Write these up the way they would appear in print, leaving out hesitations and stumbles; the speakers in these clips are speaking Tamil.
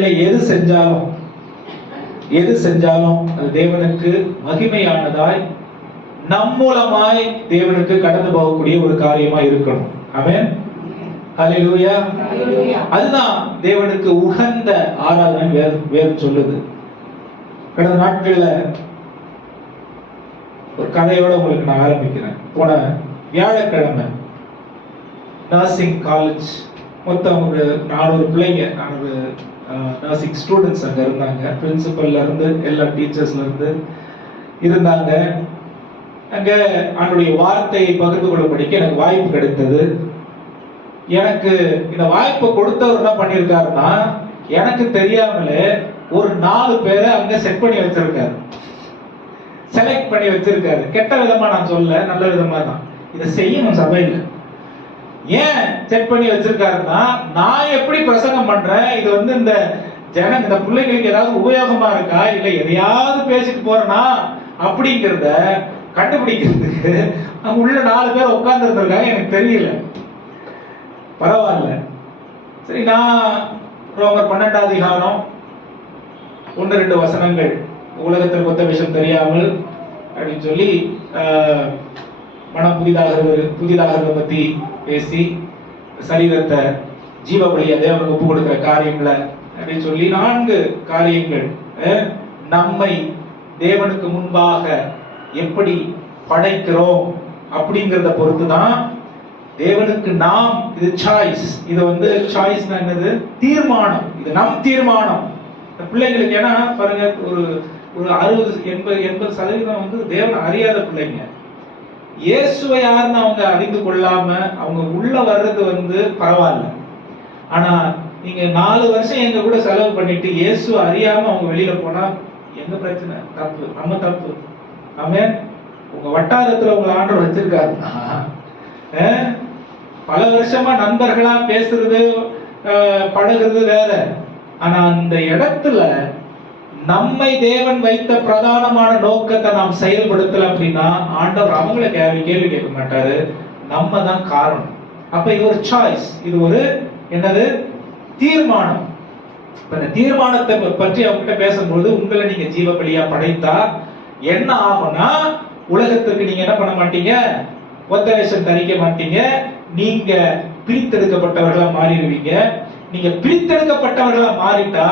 வாழ்க்கையில எது செஞ்சாலும் அது தேவனுக்கு மகிமையானதாய் நம் மூலமாய் தேவனுக்கு கடந்து போகக்கூடிய ஒரு காரியமா இருக்கணும். ஆமென். ஹல்லேலூயா. அதுதான் தேவனுக்கு உகந்த ஆராதனை வேதம் சொல்லுது. கடந்த நாட்கள்ல ஒரு கதையோட உங்களுக்கு நான் ஆரம்பிக்கிறேன். போன வியாழக்கிழமை நர்சிங் காலேஜ் மொத்தம் ஒரு 400 பிள்ளைங்க, 400 நர்சிங் ஸ்டூடெண்ட்ஸ் அங்க இருந்தாங்க. பிரின்சிபல்ல இருந்து எல்லா டீச்சர்ஸ்ல இருந்து இருந்தாங்க. அங்க அவனுடைய வார்த்தையை பகிர்ந்து கொள்ளும்படிக்கு எனக்கு வாய்ப்பு கிடைத்தது. எனக்கு இந்த வாய்ப்பை கொடுத்தவர் என்ன பண்ணியிருக்காருன்னா, எனக்கு தெரியாமலே ஒரு 4 பேரை அங்க செட் பண்ணி வச்சிருக்காரு, செலக்ட் பண்ணி வச்சிருக்காரு. கெட்ட விதமா நான் சொல்ல, நல்ல விதமா தான். இதை செய்யணும் சபையில. ஏன் செட் பண்ணி வச்சிருக்காருன்னா, நான் எப்படி பிரசங்கம் பண்றேன், இது வந்து இந்த பிள்ளைங்களுக்கு ஏதாவது உபயோகமா இருக்கா, இல்ல எதையாவது பேசிட்டு போறேனா அப்படிங்கிறத கண்டுபிடிக்கிறதுக்கு அங்க உள்ள 4 பேர் உட்கார்ந்து இருந்திருக்காங்க. எனக்கு தெரியல. பரவாயில்ல. சரி, நான் ரோமர் 12 அதிகாரம் 1-2 வசனங்கள், உலகத்தில் கொத்த விஷயம் தெரியாமல் அப்படின்னு சொல்லி மனம் புதிதாக பத்தி பேசி சரீரத்தை ஜீவ பலியா தேவனுக்கு ஒப்பு கொடுக்கிற காரியங்களை அப்படின்னு சொல்லி 4 காரியங்கள் நம்மை தேவனுக்கு முன்பாக எப்படி படைக்கிறோம் அப்படிங்கிறத பொறுத்து தான் தேவனுக்கு நாம், இது சாய்ஸ். இது வந்து சாய்ஸ்னா என்னது? தீர்மானம். இது நம் தீர்மானம். பிள்ளைங்களுக்கு ஏன்னா பாருங்க, ஒரு 60-80% வந்து தேவன் அறியாத பிள்ளைங்க. இயேசுவை யாருன்னு அவங்க அறிந்து கொள்ளாம அவங்க உள்ள வர்றது வந்து பரவாயில்ல. ஆனா நீங்க 4 வருஷம் எங்க கூட செலவு பண்ணிட்டு இயேசு அறியாம அவங்க வெளியில போனா எந்த பிரச்சனை? தப்பு, நம்ம தப்பு. ஆமென். உங்க வட்டாரத்துல உங்க ஆண்டவர் வச்சிருக்காருன்னா, பல வருஷமா நண்பர்களா பேசுறது பழகுறது வேற. ஆனா அந்த இடத்துல நம்மை தேவன் வைத்த பிரதானமான நோக்கத்தை நாம் செயல்படுத்தல அப்படின்னா ஆண்டவர் அவங்கள கேள்வி கேட்க மாட்டாரு, நம்ம தான் காரணம். அப்ப இது ஒரு சாய்ஸ், இது ஒரு என்னது? தீர்மானம். இந்த தீர்மானத்தை பற்றி அவங்ககிட்ட பேசும்போது, உங்களை நீங்க ஜீவ பலியா படைத்தா என்ன ஆகும்னா, உலகத்துக்கு நீங்க என்ன பண்ண மாட்டீங்க? ஒத்த வேஷம் தரிக்க மாட்டீங்க. நீங்க பிரித்தெடுக்கப்பட்டவர்களா மாறிடுவீங்க. நீங்க பிரித்தெடுக்கப்பட்டவர்களா மாறிட்டா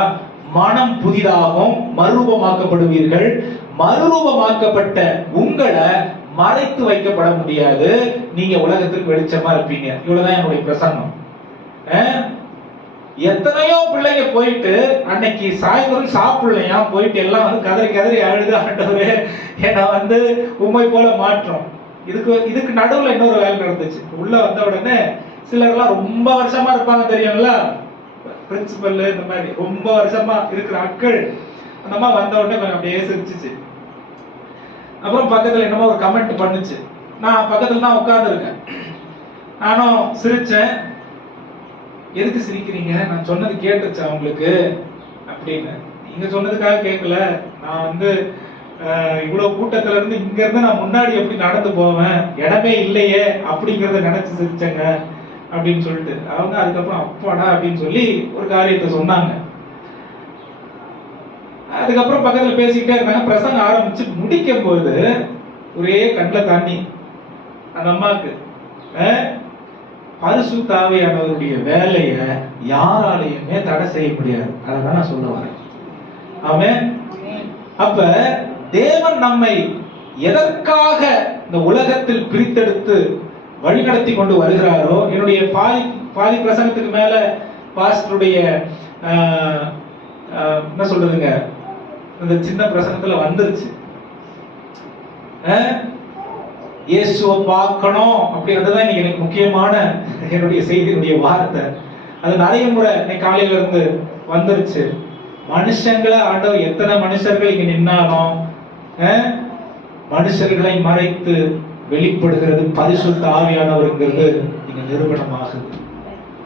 மனம் புதிதாகும், மறுரூபமாக்கப்படுவீர்கள். மறுரூபமாக்கப்பட்ட உங்களை மறைத்து வைக்கப்பட முடியாது. நீங்க உலகத்துக்கு வெளிச்சமா இருப்பீங்க. இவ்வளவுதான் என்னுடைய பிரசங்கம். எத்தனையோ பிள்ளைங்க போயிட்டு அன்னைக்கு சாயந்தரம் சாப்பிடலையா, போயிட்டு எல்லாம் வந்து கதறி அழுது, ஆண்டவரே என்ன வந்து உண்மை போல மாற்றம். இதுக்கு நடுவுல இன்னொரு வேலை நடந்துச்சு. உள்ள வந்த உடனே சிலர்லாம் ரொம்ப வருஷமா இருப்பாங்க தெரியுங்களா, பிரின்சிபல் இந்த மாதிரி ரொம்ப வருஷமா இருக்கிற ஆட்கள். அந்த அம்மா வந்த உடனே கொஞ்சம் அப்படியே சிரிச்சிச்சு. அப்புறம் பக்கத்துல என்னமோ ஒரு கமெண்ட் பண்ணுச்சு. நான் பக்கத்துல தான் உட்கார்ந்து இருக்கேன். நானும் சிரிச்சேன். எதுக்கு சிரிக்கிறீங்க? நான் சொன்னது கேட்டுச்சு அவங்களுக்கு அப்படின்னு. நீங்க சொன்னதுக்காக கேட்கல, நான் வந்து இவ்வளவு கூட்டத்துல இருந்து இங்க இருந்து நான் முன்னாடி எப்படி நடந்து போவேன், இடமே இல்லையே அப்படிங்கறத நினைச்சு சிரிச்சேங்க அப்படின்னு சொல்லிட்டு அவங்க அதுக்கப்புறம் அப்பாடா அப்படின்னு சொல்லி ஒரு காரியத்தை சொன்னாங்க. அதுக்கப்புறம் பக்கத்துல பேசிக்கிட்டே இருந்தாங்க. பிரசங்கம் ஆரம்பிச்சு முடிக்கும் போது ஒரே கண்ணில் தண்ணி. அந்த அம்மாக்கு பரிசுத்த ஆவியானவருடைய வேலையை யாராலையுமே தடை செய்ய முடியாது. அதான் நான் சொல்ல வரேன். ஆமென். அப்ப தேவன் நம்மை எதற்காக இந்த உலகத்தில் பிரித்தெடுத்து வழிநடத்தி கொண்டு வருகிறாரோ, என்னுடைய பாதி பிரசங்கத்துக்கு மேல பாஸ்டருடைய என்ன சொல்றதுங்க, இந்த சின்ன பிரசங்கத்துல வந்துருச்சு. இயேசுவை பார்க்கணும் அப்படின்றதுதான் இன்னைக்கு எனக்கு முக்கியமான என்னுடைய செய்தியினுடைய வார்த்தை. அது நிறைய முறை இன்னைக்கு காலையில இருந்து வந்துருச்சு. மனுஷங்களை ஆண்டவர் எத்தனை மனுஷர்கள் இங்க நின்னாலும் மனுஷர்களை மறைத்து வெளிப்படுகிறது பரிசுத்த ஆவியானவருங்கிறது இங்க நிரூபணமாகுது.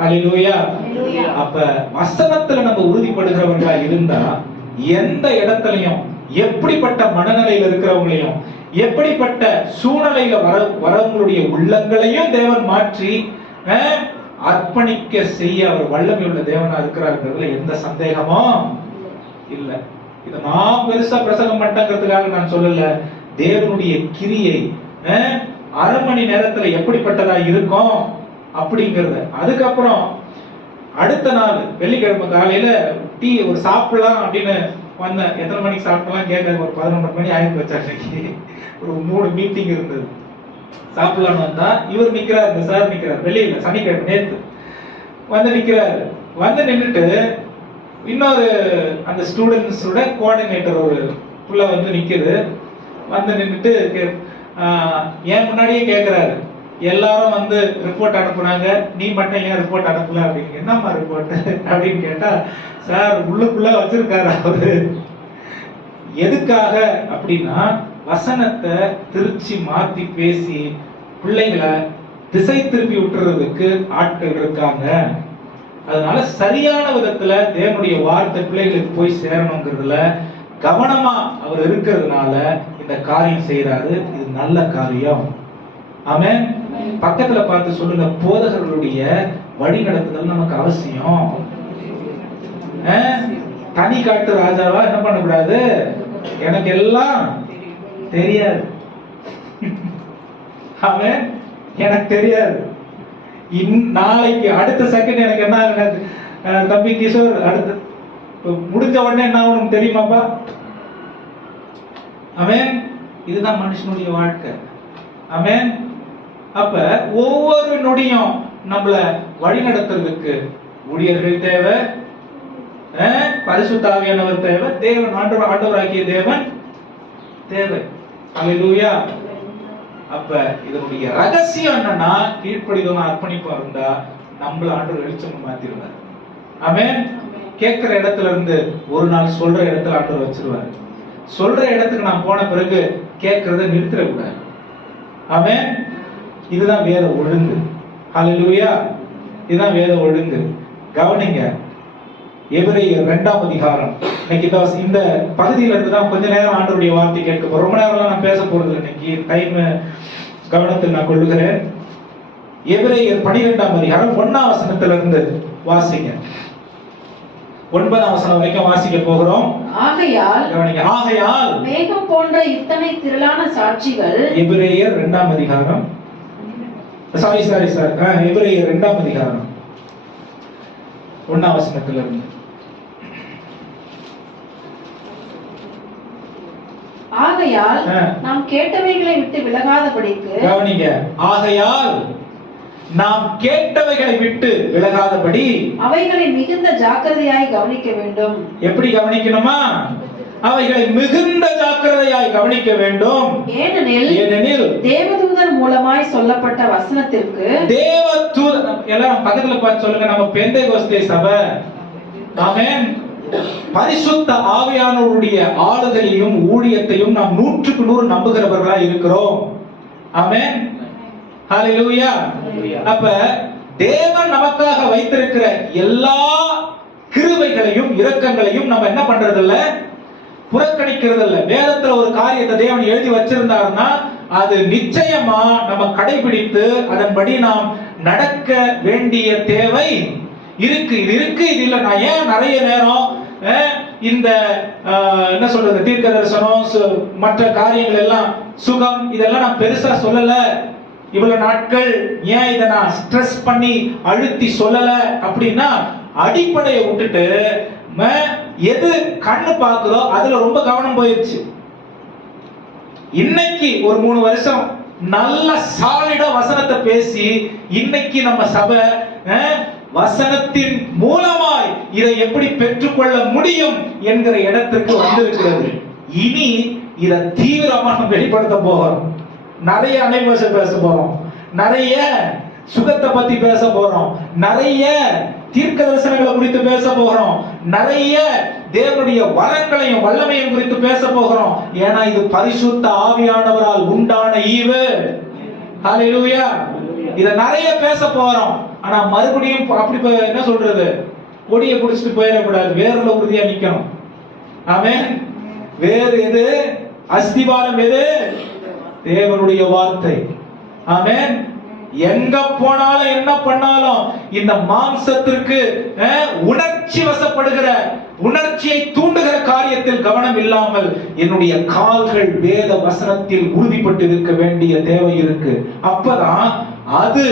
ஹல்லேலூயா. அப்ப வசனத்துல நம்ம உறுதிப்படுகிறவர்களா இருந்தா எந்த இடத்துலயும் எப்படிப்பட்ட மனநிலையில் இருக்கிறவங்களையும் எப்படிப்பட்ட சூழ்நிலையில வரவங்களுடைய உள்ளங்களையும் தேவன் மாற்றி அர்ப்பணிக்க செய்ய அவர் வல்லமை உள்ள தேவனா இருக்கிறாருங்கிறதுல எந்த சந்தேகமும் இல்ல. இத நான் பெருசா பிரசங்கம் பண்ணிட்டேங்கிறதுக்காக நான் சொல்லல. தேவனுடைய கிரியை அரை மணி நேரத்துல எப்படிப்பட்டதா இருக்கும் அப்படிங்கறத. அதுக்கப்புறம் அடுத்த நாள் வெள்ளிக்கிழமை காலையில டீ ஒரு சாப்பிடலாம் அப்படின்னு வந்தேன். எத்தனை மணிக்கு சாப்பிடலாம் கேட்க ஒரு 11 மணி ஆயிரத்தி வச்சாச்சு. ஒரு 3 மீட்டிங் இருந்தது. சாப்பிடலான்னு வந்தா இவர் நிக்கிறார், இந்த சார் நிக்கிறார். வெளியில சனிக்கிழமை நேத்து வந்து நிக்கிறாரு. வந்து நின்றுட்டு இன்னொரு அந்த ஸ்டூடெண்ட்ஸோட கோஆர்டினேட்டர் ஒரு புள்ள வந்து நிக்குது. வந்து நின்றுட்டு ஏன் முன்னாடியே கேட்கிறாரு, எல்லாரும் வந்து ரிப்போர்ட் அனுப்புனாங்க, நீ மட்டும் ஏன் ரிப்போர்ட் அனுப்பல அப்படின்னு. என்னம்மா ரிப்போர்ட் அப்படின்னு கேட்டா, சார் உள்ளுக்குள்ள வச்சிருக்காரு அவரு. எதுக்காக அப்படின்னா வசனத்தை திருச்சி மாத்தி பேசி பிள்ளைகளை திசை திருப்பி விட்டுறதுக்கு ஆட்கள் இருக்காங்க. அதனால சரியான விதத்துல தேவனுடைய வார்த்தை பிள்ளைகளுக்கு போய் சேரணுங்கிறதுல கவனமா அவர் இருக்கிறதுனால இந்த காரியம் செய்யறாரு. இது நல்ல காரியம். ஆமென். பக்கத்துல பார்த்து சொல்லுங்க, போதகர்களுடைய வழி நடத்துதல் நமக்கு அவசியம். தனி காட்டு ராஜாவா என்ன பண்ணக்கூடாது, எனக்கு எல்லாம் தெரியாது, ஆமென், எனக்கு தெரியாது, நாளைக்கு அடுத்த செகண்ட் எனக்கு என்ன தம்பி கிஷோர் அடுத்த முடிஞ்ச உடனே என்ன ஆகணும் தெரியுமாப்பா? ஆமென். இதுதான் மனுஷனுடைய வாழ்க்கை. ஆமென். அப்ப ஒவ்வொரு நொடியும் நம்மள வழி நடத்துறதுக்கு ஊழியர்கள் தேவை, பரிசுத்த ஆவியானவர் தேவை, தேவன் ஆண்டவராகிய தேவன் தேவை. அல்லேலூயா. அப்ப இதனுடைய ரகசியம் என்னன்னா, கீழ்ப்படிதமா அர்ப்பணிப்பா இருந்தா நம்மள ஆண்டவர் வெளிச்சம் மாத்திடுவார். ஆமென். கேட்கிற இடத்துல இருந்து ஒரு நாள் சொல்ற இடத்துல ஆண்டவர் வச்சிருவாரு. சொல்ற இடத்துக்கு நான் போன பிறகு கேட்கறத நிறுத்திட கூடாது. ஆமென். இதுதான் வேத ஒழுங்கு. ஹல்லேலூயா. இதுதான் வேத ஒழுங்கு. கவனிங்க, எபிரேயர் 2ஆம் அதிகாரம். இன்னைக்கு இந்த பகுதியில இருந்து தான் கொஞ்ச நேரம் ஆண்டவருடைய வார்த்தை கேட்க போறோம். ரொம்ப நேரம்லாம் நான் பேச போறது இன்னைக்கு டைம் கவனத்தில் நான் கொள்ளுகிறேன். எபிரேயர் 12ஆம் அதிகாரம் 1ஆம் வசனத்துல இருந்து வாசிங்க. 9ஆம் வசனம் வரைக்கும் வாசிக்க போகிறோம். ஆகையால் கவனிங்க, ஆகையால் மேகம் போன்ற இத்தனை திரளான சாட்சிகள். எபிரேயர் 2ஆம் அதிகாரம், எபிரேயர் 2ஆம் அதிகாரம் 1ஆம் வசனத்துல இருந்து. ஆகையால் நாம் கேட்டவைகளை விட்டு விலகாதபடிக்கு. கவனிங்க, ஆகையால் நாம் கேட்டவைகளை விட்டு விலகாதபடி அவைகளை மிகுந்த ஜாக்கிரதையாய் கவனிக்க வேண்டும். எப்படி கவனிக்கணுமா? அவைகளை மிகுந்த ஜாக்கிரதையாய் கவனிக்க வேண்டும். ஏனெனில் தேவதூதன் மூலமாய் சொல்லப்பட்ட வசனத்திற்கு. தேவதூதன் எல்லாம் பக்கத்துல பார்த்து சொல்லுங்க, நம்ம பெந்தேகோஸ்தே சபை. ஆமென். பரிசுத்த ஆவியானவருடைய ஆளுகையையும் ஊழியத்தையும் நாம் 100க்கு 100 நம்புகிறவர்களா இருக்கிறோம். ஆமென். ஹல்லேலூயா. அப்ப தேவன் நமக்காக வைத்திருக்கிற எல்லா கிருபைகளையும் இரக்கங்களையும் நம்ம என்ன பண்றது இல்ல, புறக்கணிக்கிறது இல்ல. வேதத்துல ஒரு காரியத்தை தேவன் எழுதி வச்சிருந்தாருன்னா அது நிச்சயமா நம்ம கடைபிடித்து அதன்படி நாம் நடக்க வேண்டிய தேவை இருக்கு. இது இருக்கு, இது இல்ல. நான் ஏன் நிறைய நேரம் இந்த என்ன சொல்றது, தீர்க்க தரிசனம் மற்ற காரியங்கள் எல்லாம் சுகம் இதெல்லாம் நான் பெருசா சொல்லல. இவ்வளவு நாட்கள் ஏன் இதை நான் ஸ்ட்ரெஸ் பண்ணி அழுத்தி சொல்லல அப்படின்னா, அடிப்படையை விட்டுட்டு எது கண்ணு பாக்குதோ அதுல ரொம்ப கவனம் போயிருச்சு. இன்னைக்கு ஒரு 3 வருஷம் நல்ல சாலிடா வசனத்தை பேசி இன்னைக்கு நம்ம சபை வசனத்தின் மூலமாய் இதை எப்படி பெற்றுக்கொள்ள முடியும் என்கிற இடத்துக்கு வந்திருக்கிறது. இனி இதை தீவிரமா வெளிப்படுத்த போகிறோம். நிறைய அனைவச பேச போறோம், நிறைய சுகத்தை பத்தி பேச போறோம், நிறைய தீர்க்க தரிசனங்களை குறித்து பேச போகிறோம், நிறைய தேவனுடைய வரங்களையும் வல்லமையும் குறித்து பேச போகிறோம். ஏன்னா இது பரிசுத்த ஆவியானவரால் உண்டான ஈவு. ஹல்லேலூயா. இத நிறைய பேச போறோம். ஆனா மறுபடியும் அப்படி என்ன சொல்றது, கொடியை குடிச்சிட்டு போயிடக்கூடாது, வேர்ல உறுதியா நிக்கணும். ஆமென். வேறு எது, அஸ்திவாரம் எது? தேவனுடைய வார்த்தை. ஆமென். எங்க போனாலும் என்ன பண்ணாலும் இந்த மாம்சத்திற்கு உணர்ச்சி வசப்படுகிற, உணர்ச்சியை தூண்டுகிற காரியத்தில் கவனம் இல்லாமல் என்னுடைய கால்கள் வேத வசனத்தில் உறுதிப்பட்டு இருக்க வேண்டிய தேவை இருக்கு. அப்பதான் அது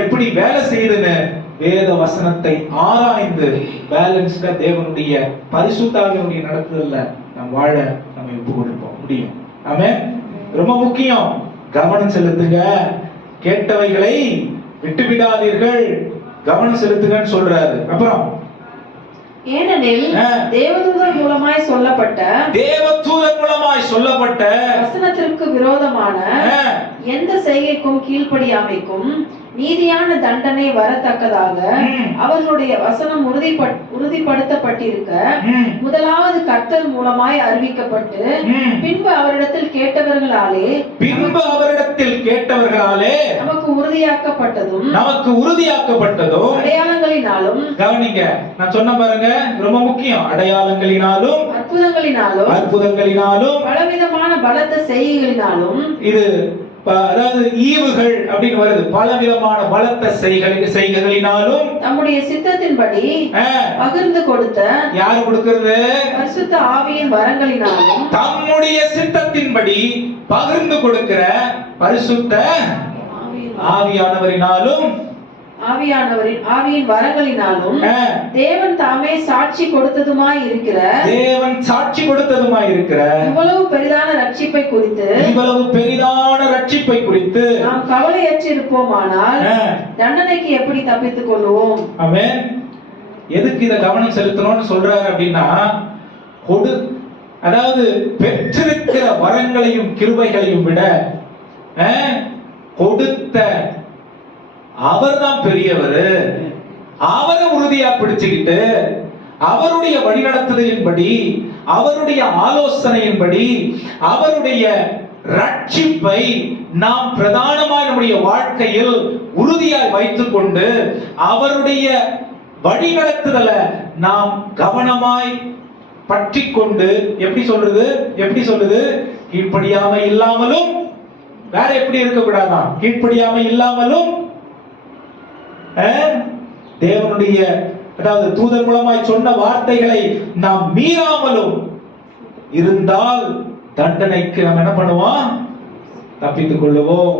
எப்படி வேலை செய்யுதுன்னு வேத வசனத்தை ஆராய்ந்து பேலன்ஸ்டா தேவனுடைய பரிசுத்தாவினுடைய நடத்துதல்ல நாம் வாழ நம்ம ஒப்பு கொடுப்போம் முடியும். ஆமென். ரொம்ப முக்கியம், கவனம் செலுத்துங்க, கேட்டவைகளை விட்டுவிடாதீர்கள், கவனம் செலுத்துங்கன்னு சொல்றாரு. அப்புறம் ஏனெனில் தேவதூதர் மூலமாய் சொல்லப்பட்ட வசனத்திற்கு விரோதமான எந்த செய்கைக்கும் கீழ்ப்படியாமைக்கும் நீதியான தண்டனை வரத்தக்கதாக அவர்களுடைய வசனம் உறுதிப்படுத்தப்பட்டிருக்க முதலாவது கர்த்தர் மூலமாய் அறிவிக்கப்பட்டு பின்பு அவரிடத்தில் கேட்டவர்களாலே நமக்கு உறுதியாக்கப்பட்டதும் அடையாளங்களினாலும், கவனிங்க, நான் சொன்ன பாருங்க, ரொம்ப முக்கியம், அடையாளங்களினாலும் அற்புதங்களினாலும் பலவிதமான பலத்த செய்கைகளினாலும், இது அதாவது ஈவுகள் அப்படின்னு வருது, பலவிதமான பலத்த செய்கைகளினாலும் நம்முடைய சித்தத்தின்படி பகிர்ந்து கொடுத்த, யாரு கொடுக்கிறது? பரிசுத்த ஆவியின் வரங்களினாலும், தம்முடைய சித்தத்தின்படி பகிர்ந்து கொடுக்கிற பரிசுத்த ஆவியானவரினாலும், ஆவியின் வரங்களினாலும் தேவன் தாமே சாட்சி கொடுத்ததுமாய் இருக்கிற இவ்வளவு பெரிதான ரட்சிப்பை குறித்து நாம் கவலையற்றிருப்போமானால் தண்டனைக்கு எப்படி தப்பித்துக் கொள்வோம்? ஆமென். எதுக்கு இத கவனம் செலுத்தணும்னு சொல்றாரு அப்படின்னா, அதாவது பெற்றிருக்கிற வரங்களையும் கிருபைகளையும் விட கொடுத்த அவர்தான் பெரியவர். அவரை உறுதியா பிடிச்சுக்கிட்டு அவருடைய வழிநடத்துதலின்படி, அவருடைய ஆலோசனையின்படி, அவருடைய ரட்சிப்பை நாம் பிரதானமாய் நம்முடைய வாழ்க்கையில் உறுதியாய் வைத்துக் கொண்டு அவருடைய வழிநடத்துதலை நாம் கவனமாய் பற்றி கொண்டு, எப்படி சொல்றது, கீழ்ப்படியாமை இல்லாமலும், வேற எப்படி இருக்க கூடாதான், கீழ்ப்படியாமை இல்லாமலும் தேவனுடைய, அதாவது தூதர் மூலமாய் சொன்ன வார்த்தைகளை நாம் மீறாமலும் இருந்தால் தண்டனைக்கு நாம் என்ன பண்ணுவோம்? தப்பித்துக் கொள்ளுவோம்.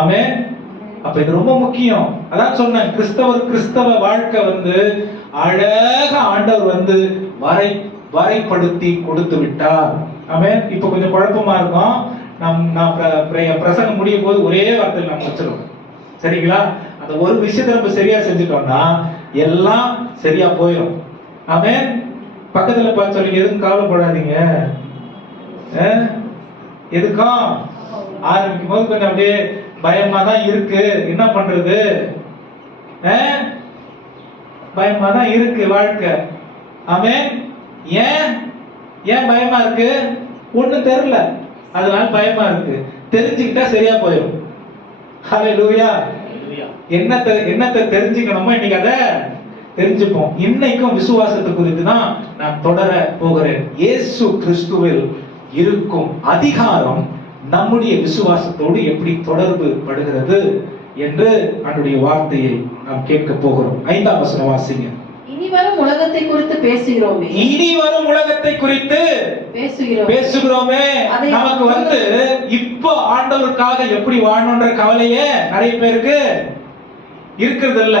ஆமென். அப்ப இது ரொம்ப முக்கியம். அதான் சொன்னேன், கிறிஸ்தவ வாழ்க்கை அழகா ஆண்டவர் வரைப்படுத்தி கொடுத்து விட்டார். ஆமென். இப்ப கொஞ்சம் குழப்பமா இருக்கும். நான் பிரசங்கம் முடியும் போது ஒரே வார்த்தையில் நம்ம வச்சிருவோம், சரிங்களா? அந்த ஒரு விஷயத்தை நம்ம சரியா செஞ்சுட்டோம்னா எல்லாம் சரியா போயிடும். ஆமென். பக்கத்துல பார்த்து சொல்லுங்க, எதுவும் கவலைப்படாதீங்க. எதுக்கும் ஆரம்பிக்கும் போது கொஞ்சம் அப்படியே பயமா தான் இருக்கு, என்ன பண்றது, பயமா தான் இருக்கு வாழ்க்கை. ஆமென். ஏன் பயமா இருக்கு? ஒண்ணும் தெரியல, அதனால பயமா இருக்கு. தெரிஞ்சுக்கிட்டா சரியா போயிடும். ஹல்லேலூயா. என்னத்தை தெரிஞ்சுக்கணுமோ இன்னைக்கு அதை தெரிஞ்சுப்போம். இன்னைக்கும் விசுவாசத்தை குறித்து தான் நான் தொடர போகிறேன். இயேசு கிறிஸ்துவில் இருக்கும் அதிகாரம் நம்முடைய விசுவாசத்தோடு எப்படி தொடர்பு படுகிறது என்று அவருடைய வார்த்தையை நாம் கேட்க போகிறோம். 5ஆம் வசனம் வாசிங்க. இனிவரும் உலகத்தை குறித்து பேசுகிறோமே. நமக்கு இப்போ ஆண்டவருக்காக எப்படி வாழணும்ன்ற கவலையே நிறைய பேருக்கு இருக்கிறது இல்ல.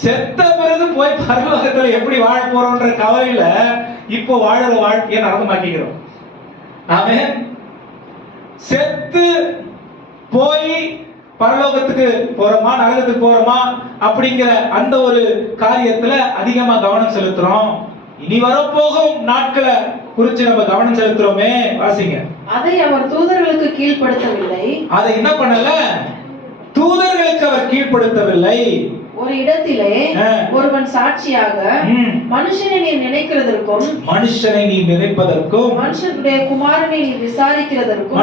செத்த பிறகு போய் பரலோகத்துல எப்படி வாழ போறோம்ன்ற கவலையில இப்போ வாழற வாழ்க்கையை நடந்தமாக்கிக்கிறோம். ஆமென். செத்து போய் பரலோகத்துக்கு போறோமா நரகத்துக்கு போறோமா அப்படிங்கிற அந்த ஒரு காரியத்துல அதிகமா கவனம் செலுத்துறோம். இனி வரப்போகும் நாட்களை குறித்து நம்ம கவனம் செலுத்துறோமே. வாசிங்க. அதை அவர் தூதர்களுக்கு கீழ்ப்படுத்தவில்லை. அதை என்ன பண்ணல? தூதர்களுக்கு அவர் கீழ்ப்படுத்தவில்லை. ஒரு இடத்திலே ஒருவன் சாட்சியாக மனுஷனை நீ நினைக்கிறதற்கும் மனுஷனுடைய குமாரனை நீ விசாரிக்கிறதற்கும்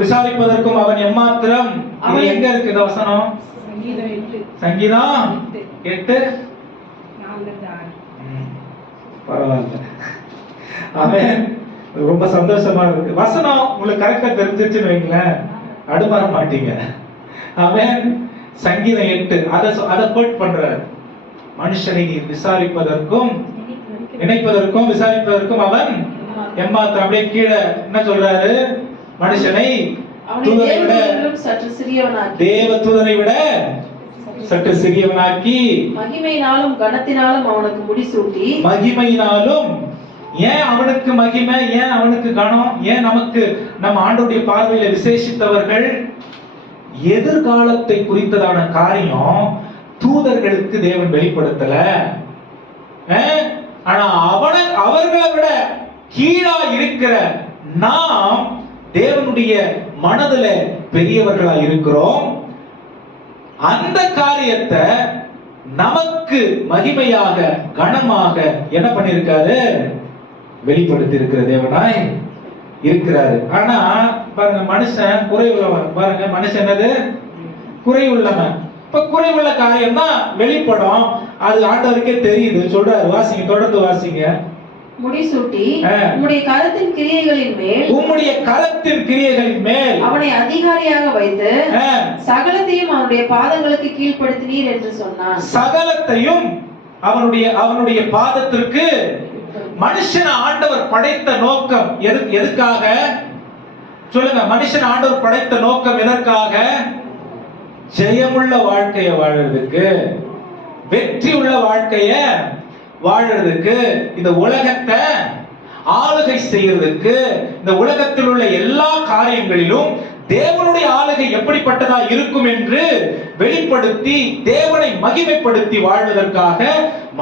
விசாரிப்பதற்கும் அவன் எம்மாத்திரம். இது எங்க இருக்கு இந்த வசனம்? சங்கீதம் 8. பரவாயில்ல. அவன் ரொம்ப சந்தோஷமா இருக்கு. வசனம் உங்களுக்கு கரெக்டா தெரிஞ்சிருச்சுன்னு வைங்களேன், அடுமாற மாட்டீங்க. அவன் சங்கீதம் 8 அதை கோட் பண்றார். மனுஷனை நீ விசாரிப்பதற்கும் நினைப்பதற்கும் விசாரிப்பதற்கும் அவன் எம்மாத்திரம். அப்படியே கீழே என்ன சொல்றாரு? மனுஷனை தேவ தூதனை விட சற்று சிறியவனாக்கி மகிமையினாலும் கனத்தினாலும் அவனுக்கு முடிசூட்டி. மகிமையினாலும், ஏன் அவனுக்கு மகிமை, ஏன் அவனுக்கு கனம், ஏன் நமக்கு நம்ம ஆண்டவருடைய பார்வையில விசேஷித்தவர்கள்? எதிர்காலத்தை குறித்ததான காரியம் தூதர்களுக்கு தேவன் வெளிப்படுத்தல. ஆனா அவர்களை விட கீழா இருக்கிற நாம் தேவனுடைய மனதுல பெரியவர்களா இருக்கிறோம். அந்த காரியத்தை நமக்கு மகிமையாக கனமாக என்ன பண்ணிருக்காரு? வெளிப்படுத்தி இருக்கிற தேவனாய் இருக்கிறாரு. ஆனா பாருங்க, மனுஷன் குறைவுள்ளவன். பாருங்க, மனுஷன் என்னது? குறைவுள்ளவன். இப்ப குறைவுள்ள காரியம் தான் வெளிப்படும். அது ஆண்டவருக்கே தெரியுது. சொல்றாரு, வாசிங்க, தொடர்ந்து வாசிங்க. முடிசூட்டி உம்முடைய கரத்தின் கிரியைகளின் மேல், உம்முடைய கரத்தின் கிரியைகளின் மேல் அவனை அதிகாரியாக வைத்து சகலத்தையும் அவனுடைய பாதங்களுக்கு கீழ்ப்படுத்தினீர் என்று சொன்னான். சகலத்தையும் அவனுடைய பாதத்திற்கு. மனுஷன் ஆண்டவர் படைத்த நோக்கம் எதுக்காக சொல்லுங்க? மனுஷன் ஆண்டவர் படைத்த நோக்கம் எதற்காக? ஜெயமுள்ள வாழ்க்கையை வாழறதுக்கு, வெற்றி உள்ள வாழ்க்கைய வாழறதுக்கு, இந்த உலகத்தை ஆளுகை செய்யறதுக்கு, இந்த உலகத்தில் உள்ள எல்லா காரியங்களிலும் தேவனுடைய ஆளுகை எப்படிப்பட்டதா இருக்கும் என்று வெளிப்படுத்தி தேவனை மகிமைப்படுத்தி வாழ்வதற்காக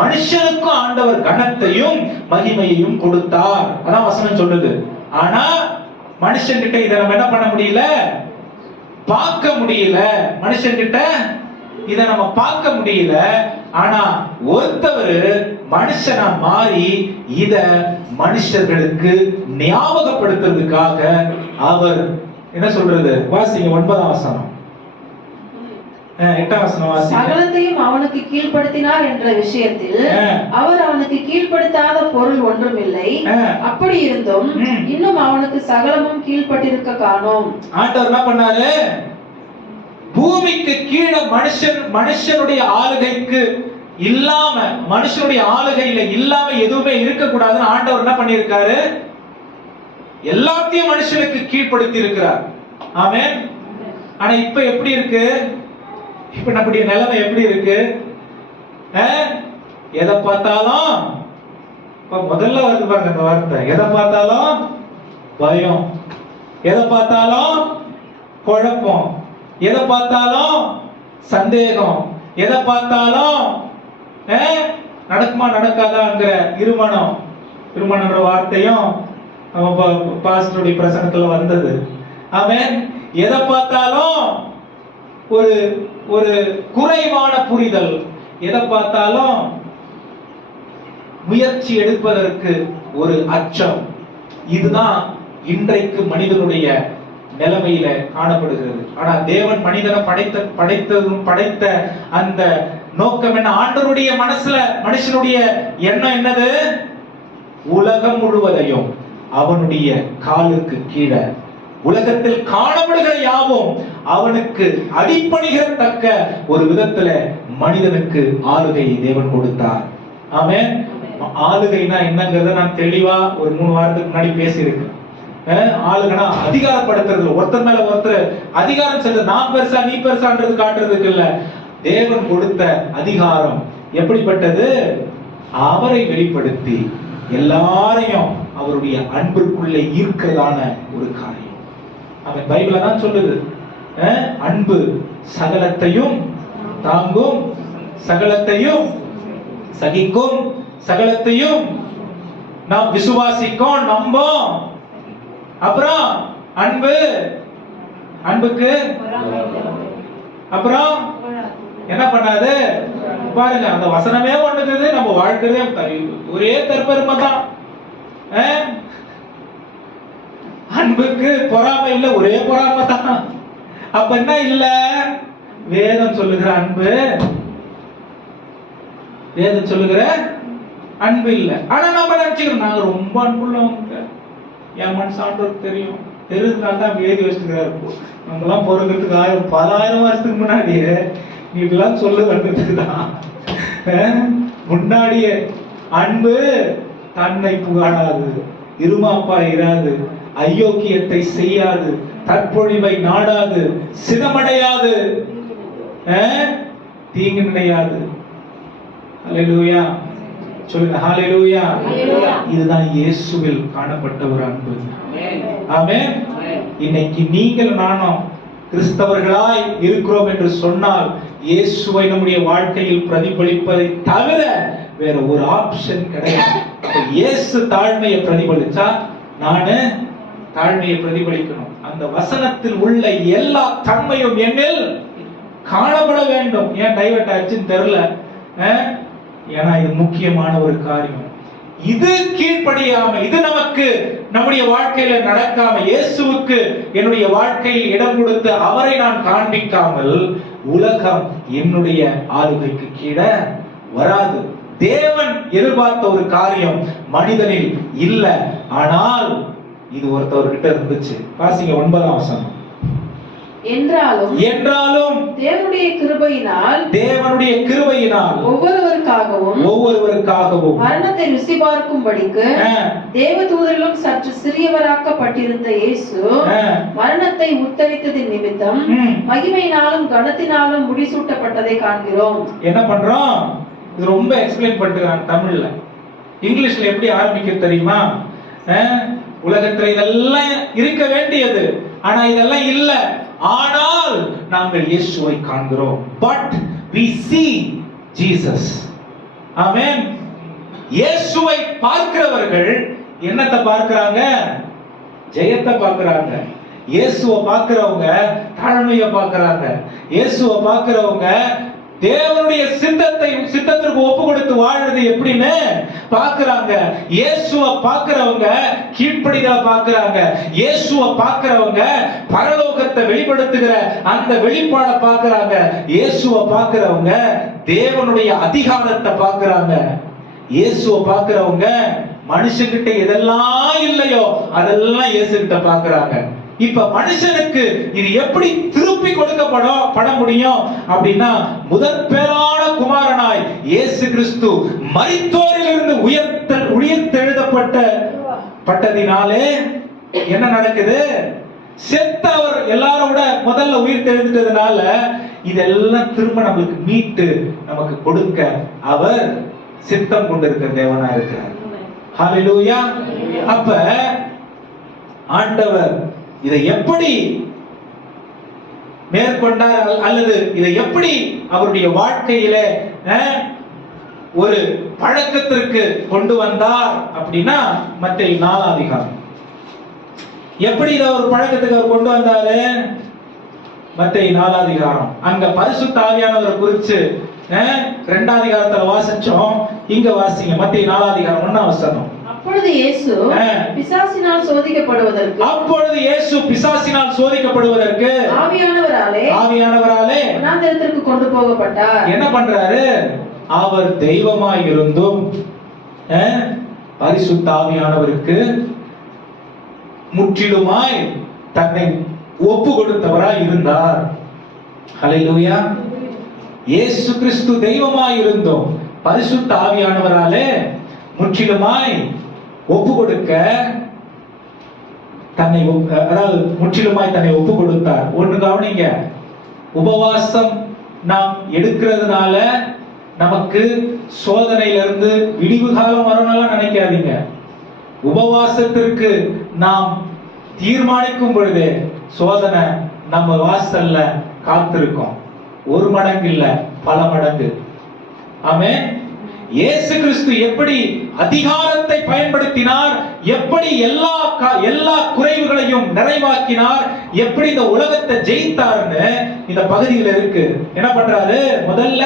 மனுஷனுக்கும் ஆண்டவர் கனத்தையும் மகிமையையும் கொடுத்தார். அதான் வசனம் சொல்லுது. ஆனா மனுஷன் கிட்ட இதை நம்ம என்ன பண்ண முடியல? பார்க்க முடியல. மனுஷன் கிட்ட இத நம்ம பார்க்க முடியல. ஆனா ஒருத்தவர் மனுஷனா மாறி இத மனுஷர்களுக்கு ஞாபகப்படுத்துறதுக்காக அவர் என்ன சொல்றது? வாசிங்க 9ஆம் வசனம். 8ஆம் வசனம் வாசிங்க. சகலத்தையும் அவனுக்கு கீழ்ப்படுத்தினார் என்ற விஷயத்தில் அவர் அவனுக்கு கீழ்ப்படுத்தாத பொருள் ஒன்றும் இல்லை. அப்படி இருந்தும் இன்னும் அவனுக்கு சகலமும் கீழ்ப்பட்டிருக்க காணோம். ஆண்டவர் என்ன பண்ணாரு? பூமிக்கு கீழே மனுஷனுடைய ஆளுகைக்கு இல்லாம, மனுஷனுடைய ஆளுகையில இல்லாம எதுவுமே இருக்க கூடாதுன்னு ஆண்டவர் என்ன பண்ணிருக்காரு? எல்லாத்தையும் மனுஷனுக்கு கீழ்ப்படுத்தி இருக்கிறார். ஆமென். ஆனா இப்ப எப்படி இருக்கு? இப்ப நம்முடைய நிலைமை எப்படி இருக்கு? எதை பார்த்தாலும் முதல்ல வருது பாருங்க இந்த வார்த்தை. எதை பார்த்தாலும் பயம், எதை பார்த்தாலும் குழப்பம், எதை பார்த்தாலும் சந்தேகம், எதை பார்த்தாலும் நடக்குமா நடக்காதாங்கிற இருமணம் வார்த்தையும் பாஸ்டருடைய பிரசங்கத்துல வந்தது. ஆமென். எதை பார்த்தாலும் ஒரு குறைவான புரிதல், எதை பார்த்தாலும் முயற்சி எடுப்பதற்கு ஒரு அச்சம். இதுதான் இன்றைக்கு மனிதனுடைய நிலைமையில காணப்படுகிறது. ஆனா தேவன் மனிதனை படைத்த அந்த நோக்கம் என்ன? ஆண்டவருடைய மனசுல மனுஷனுடைய எண்ணம் என்னது? உலகம் முழுவதையும் அவனுடைய காலுக்கு கீழே, உலகத்தில் காணப்படுகிற யாவும் அவனுக்கு அடிபணிகிறத்தக்க ஒரு விதத்துல மனிதனுக்கு ஆளுகையை தேவன் கொடுத்தார். ஆமென். ஆளுகைனா என்னங்கறத நான் தெளிவா ஒரு 3 வாரத்துக்கு முன்னாடி பேசியிருக்கேன். ஆளுகனா அதிகாரப்படுத்துறது, ஒருத்தர் மேல ஒருத்தர் அதிகாரம் செலுத்த, நான் பெருசா நீ பெருசான்றது காட்டுறதுக்கு இல்ல. தேவன் கொடுத்த அதிகாரம் எப்படிப்பட்டது? அவரை வெளிப்படுத்தி எல்லாரையும் அவருடைய அன்பிற்குள்ளே ஈர்க்கிறதான ஒரு காரியம். அவன் பைபிள தான் சொல்லுது, அன்பு சகலத்தையும் தாங்கும், சகலத்தையும் சகிக்கும், சகலத்தையும் நாம் விசுவாசிக்கும், நம்போம். அப்புறம் அன்புக்கு அப்புறம் என்ன பண்ணாது? பாருங்க, அந்த வசனமே ஒண்ணுக்குது. நம்ம வாழ்க்கையே ஒரே தற்பெருமை தான். அன்புக்கு பொறாமை இல்ல, ஒரே பொறாமை தான். அப்ப என்ன இல்ல? வேதம் சொல்லுகிற அன்பு, வேதம் சொல்லுகிற அன்பு இல்ல. ஆனா நம்ம நினைச்சுக்கிறோம் நாங்க ரொம்ப அன்புள்ளவங்க, என் மனசு ஆண்டவருக்கு தெரியும், தெரிஞ்சதுனால தான் எழுதி வச்சுக்கிறாரு. நம்மலாம் பிறக்கிறதுக்கு பல ஆயிரம் வருஷத்துக்கு முன்னாடியே நீ இப்பெல்லாம் சொல்லு வந்ததுக்கு தான். முன்னாடியே அன்பு தன்னை புகழாது, இருமாப்பா இராது, அயோக்கியத்தை செய்யாது, தற்பொழிவை நாடாது, சினமடையாது, தீங்கு நினையாது. ஹல்லேலூயா சொல்லுங்க, ஹல்லேலூயா. இதுதான் இயேசுவில் காணப்பட்ட ஒரு அன்பு. ஆமென். இன்னைக்கு நீங்கள் நானும் கிறிஸ்தவர்களாய் இருக்கிறோம் என்று சொன்னால் இயேசுவை நம்முடைய வாழ்க்கையில் பிரதிபலிப்பதை தவிர வேற ஒரு ஆப்ஷன் கிடையாது. இயேசு தாழ்மையை பிரதிபலிச்சா நானு தாழ்மையை பிரதிபலிக்கணும். அந்த வசனத்தில் உள்ள எல்லா தன்மையும் என்னில் காணப்பட வேண்டும். ஏன் டைவர்ட் ஆச்சுன்னு தெரியல. ஏன்னா இது முக்கியமான ஒரு காரியம். இது கீழ்ப்படியாம, இது நமக்கு நம்முடைய வாழ்க்கையில நடக்காம, இயேசுவுக்கு என்னுடைய வாழ்க்கையில் இடம் கொடுத்து அவரை நான் காண்பிக்காமல் உலகம் என்னுடைய ஆளுகைக்கு கீழே வராது. தேவன் எதிர்பார்த்த ஒரு காரியம் மனிதனில் இல்ல, ஆனால் இது ஒருத்தவர்கிட்ட இருந்துச்சு. வாசிங்க 9ஆம் வசனம். என்றாலும் தேவனுடைய கிருபையினால் ஒவ்வொருவருக்காகவும் மரணத்தை ருசி பார்க்கும்படிக்கு தேவதூதரிலும் சற்று சிறியவராக்கப்பட்டிருந்த இயேசு மரணத்தை உத்தரித்ததின் நிமித்தம் மகிமையினாலும் கனத்தினாலும் முடிசூட்டப்பட்டதை காண்கிறோம். என்ன பண்றோம்? இது ரொம்ப எக்ஸ்பிளைன் பண்ணிருக்காங்க தமிழ்ல. இங்கிலீஷ்ல எப்படி ஆரம்பிக்க தெரியுமா? உலகத்துல இதெல்லாம் இருக்க வேண்டியது, ஆனா இதெல்லாம் இல்ல, ஆனால் நாங்கள் இயேசுவை காண்கிறோம். But we see Jesus. ஆமென். இயேசுவை பார்க்கிறவர்கள் என்னத்தை பார்க்கறாங்க? ஜெயத்தை பார்க்கறாங்க. இயேசுவை பார்க்கிறவங்க தாழ்மையை பார்க்கறாங்க. இயேசுவை பார்க்கிறவங்க தேவனுடைய சித்தத்திற்கு ஒப்பு கொடுத்து வாழ்றது எப்படின்னு பார்க்கறாங்க. இயேசுவை பார்க்கிறவங்க கீழ்ப்படிதலை பார்க்கறாங்க. இயேசுவை பார்க்கிறவங்க பரலோகத்தை வெளிப்படுத்துகிற அந்த வெளிப்பாடை பார்க்கறாங்க. இயேசுவை பார்க்கிறவங்க தேவனுடைய அதிகாரத்தை பார்க்கறாங்க. இயேசுவை பார்க்கிறவங்க மனுஷங்கிட்ட எதெல்லாம் இல்லையோ அதெல்லாம் இயேசு கிட்ட பார்க்கறாங்க. இப்ப மனுஷனுக்கு இது எப்படி திருப்பி கொடுக்கப்பட முடியும் அப்படின்னா, முதற் பேரான குமாரனாய் இயேசு கிறிஸ்து மரித்தோரிலிருந்து உயிர்த்தெழுதப்பட்டதினாலே என்ன நடக்குது? செத்தவர் எல்லாரும் விட முதல்ல உயிர் தெழுந்ததுனால இதெல்லாம் திரும்ப நமக்கு மீட்டு நமக்கு கொடுக்க அவர் சித்தம் கொண்டிருக்கிற தேவனா இருக்கிறார். ஹல்லேலூயா. அப்ப ஆண்டவர் இதை எப்படி மேற்கொண்டார் அல்லது இதை எப்படி அவருடைய வாழ்க்கையிலே ஒரு பழக்கத்திற்கு கொண்டு வந்தார் அப்படின்னா, மத்தேயு 4ஆம் அதிகாரம். எப்படி இதை ஒரு பழக்கத்துக்கு அவர் கொண்டு வந்தாரு? மத்தேயு 4ஆம் அதிகாரம். அங்க பரிசுத்த ஆவியானவரை குறித்து 2ஆம் அதிகாரத்துல வாசிச்சோம். இங்க வாசிங்க மத்தேயு 4ஆம் அதிகாரம் 1ஆம் வசனம். அப்பொழுது இயேசு பிசாசினால் சோதிக்கப்படுவதற்கு ஆவியானவராலே வனாந்திரத்திற்கு கொண்டு போகப்பட்டார். என்ன பண்றாரு? அவர் தெய்வமாய் இருந்தும் பரிசுத்த ஆவியானவருக்கு முற்றிலுமாய் தன்னை ஒப்பு கொடுத்தவராய் இருந்தார். ஹல்லேலூயா. இயேசு கிறிஸ்து தெய்வமாய் இருந்தும் பரிசுத்த ஆவியானவராலே முற்றிலுமாய் ஒப்பு கொடுக்க தன்னை, அதாவது முற்றிலுமாய் தன்னை ஒப்பு கொடுத்தார். ஒன்று கவனிங்க, உபவாசம் நாம் எடுக்கிறதுனால நமக்கு சோதனையிலிருந்து விடிவு காலம் வரணும்லாம் நினைக்காதீங்க. உபவாசத்திற்கு நாம் தீர்மானிக்கும் பொழுது சோதனை நம்ம வாசல்ல காத்திருக்கும். ஒரு மடங்கு இல்ல, பல மடங்கு. ஆமென். இயேசு கிறிஸ்து எப்படி அதிகாரத்தை பயன்படுத்தினார், எப்படி எல்லா குறைவுகளையும் நிறைவாக்கினார், எப்படி இந்த உலகத்தை ஜெயித்தார்னு இந்த பகுதியில் இருக்கு. என்ன பண்றாரு? முதல்ல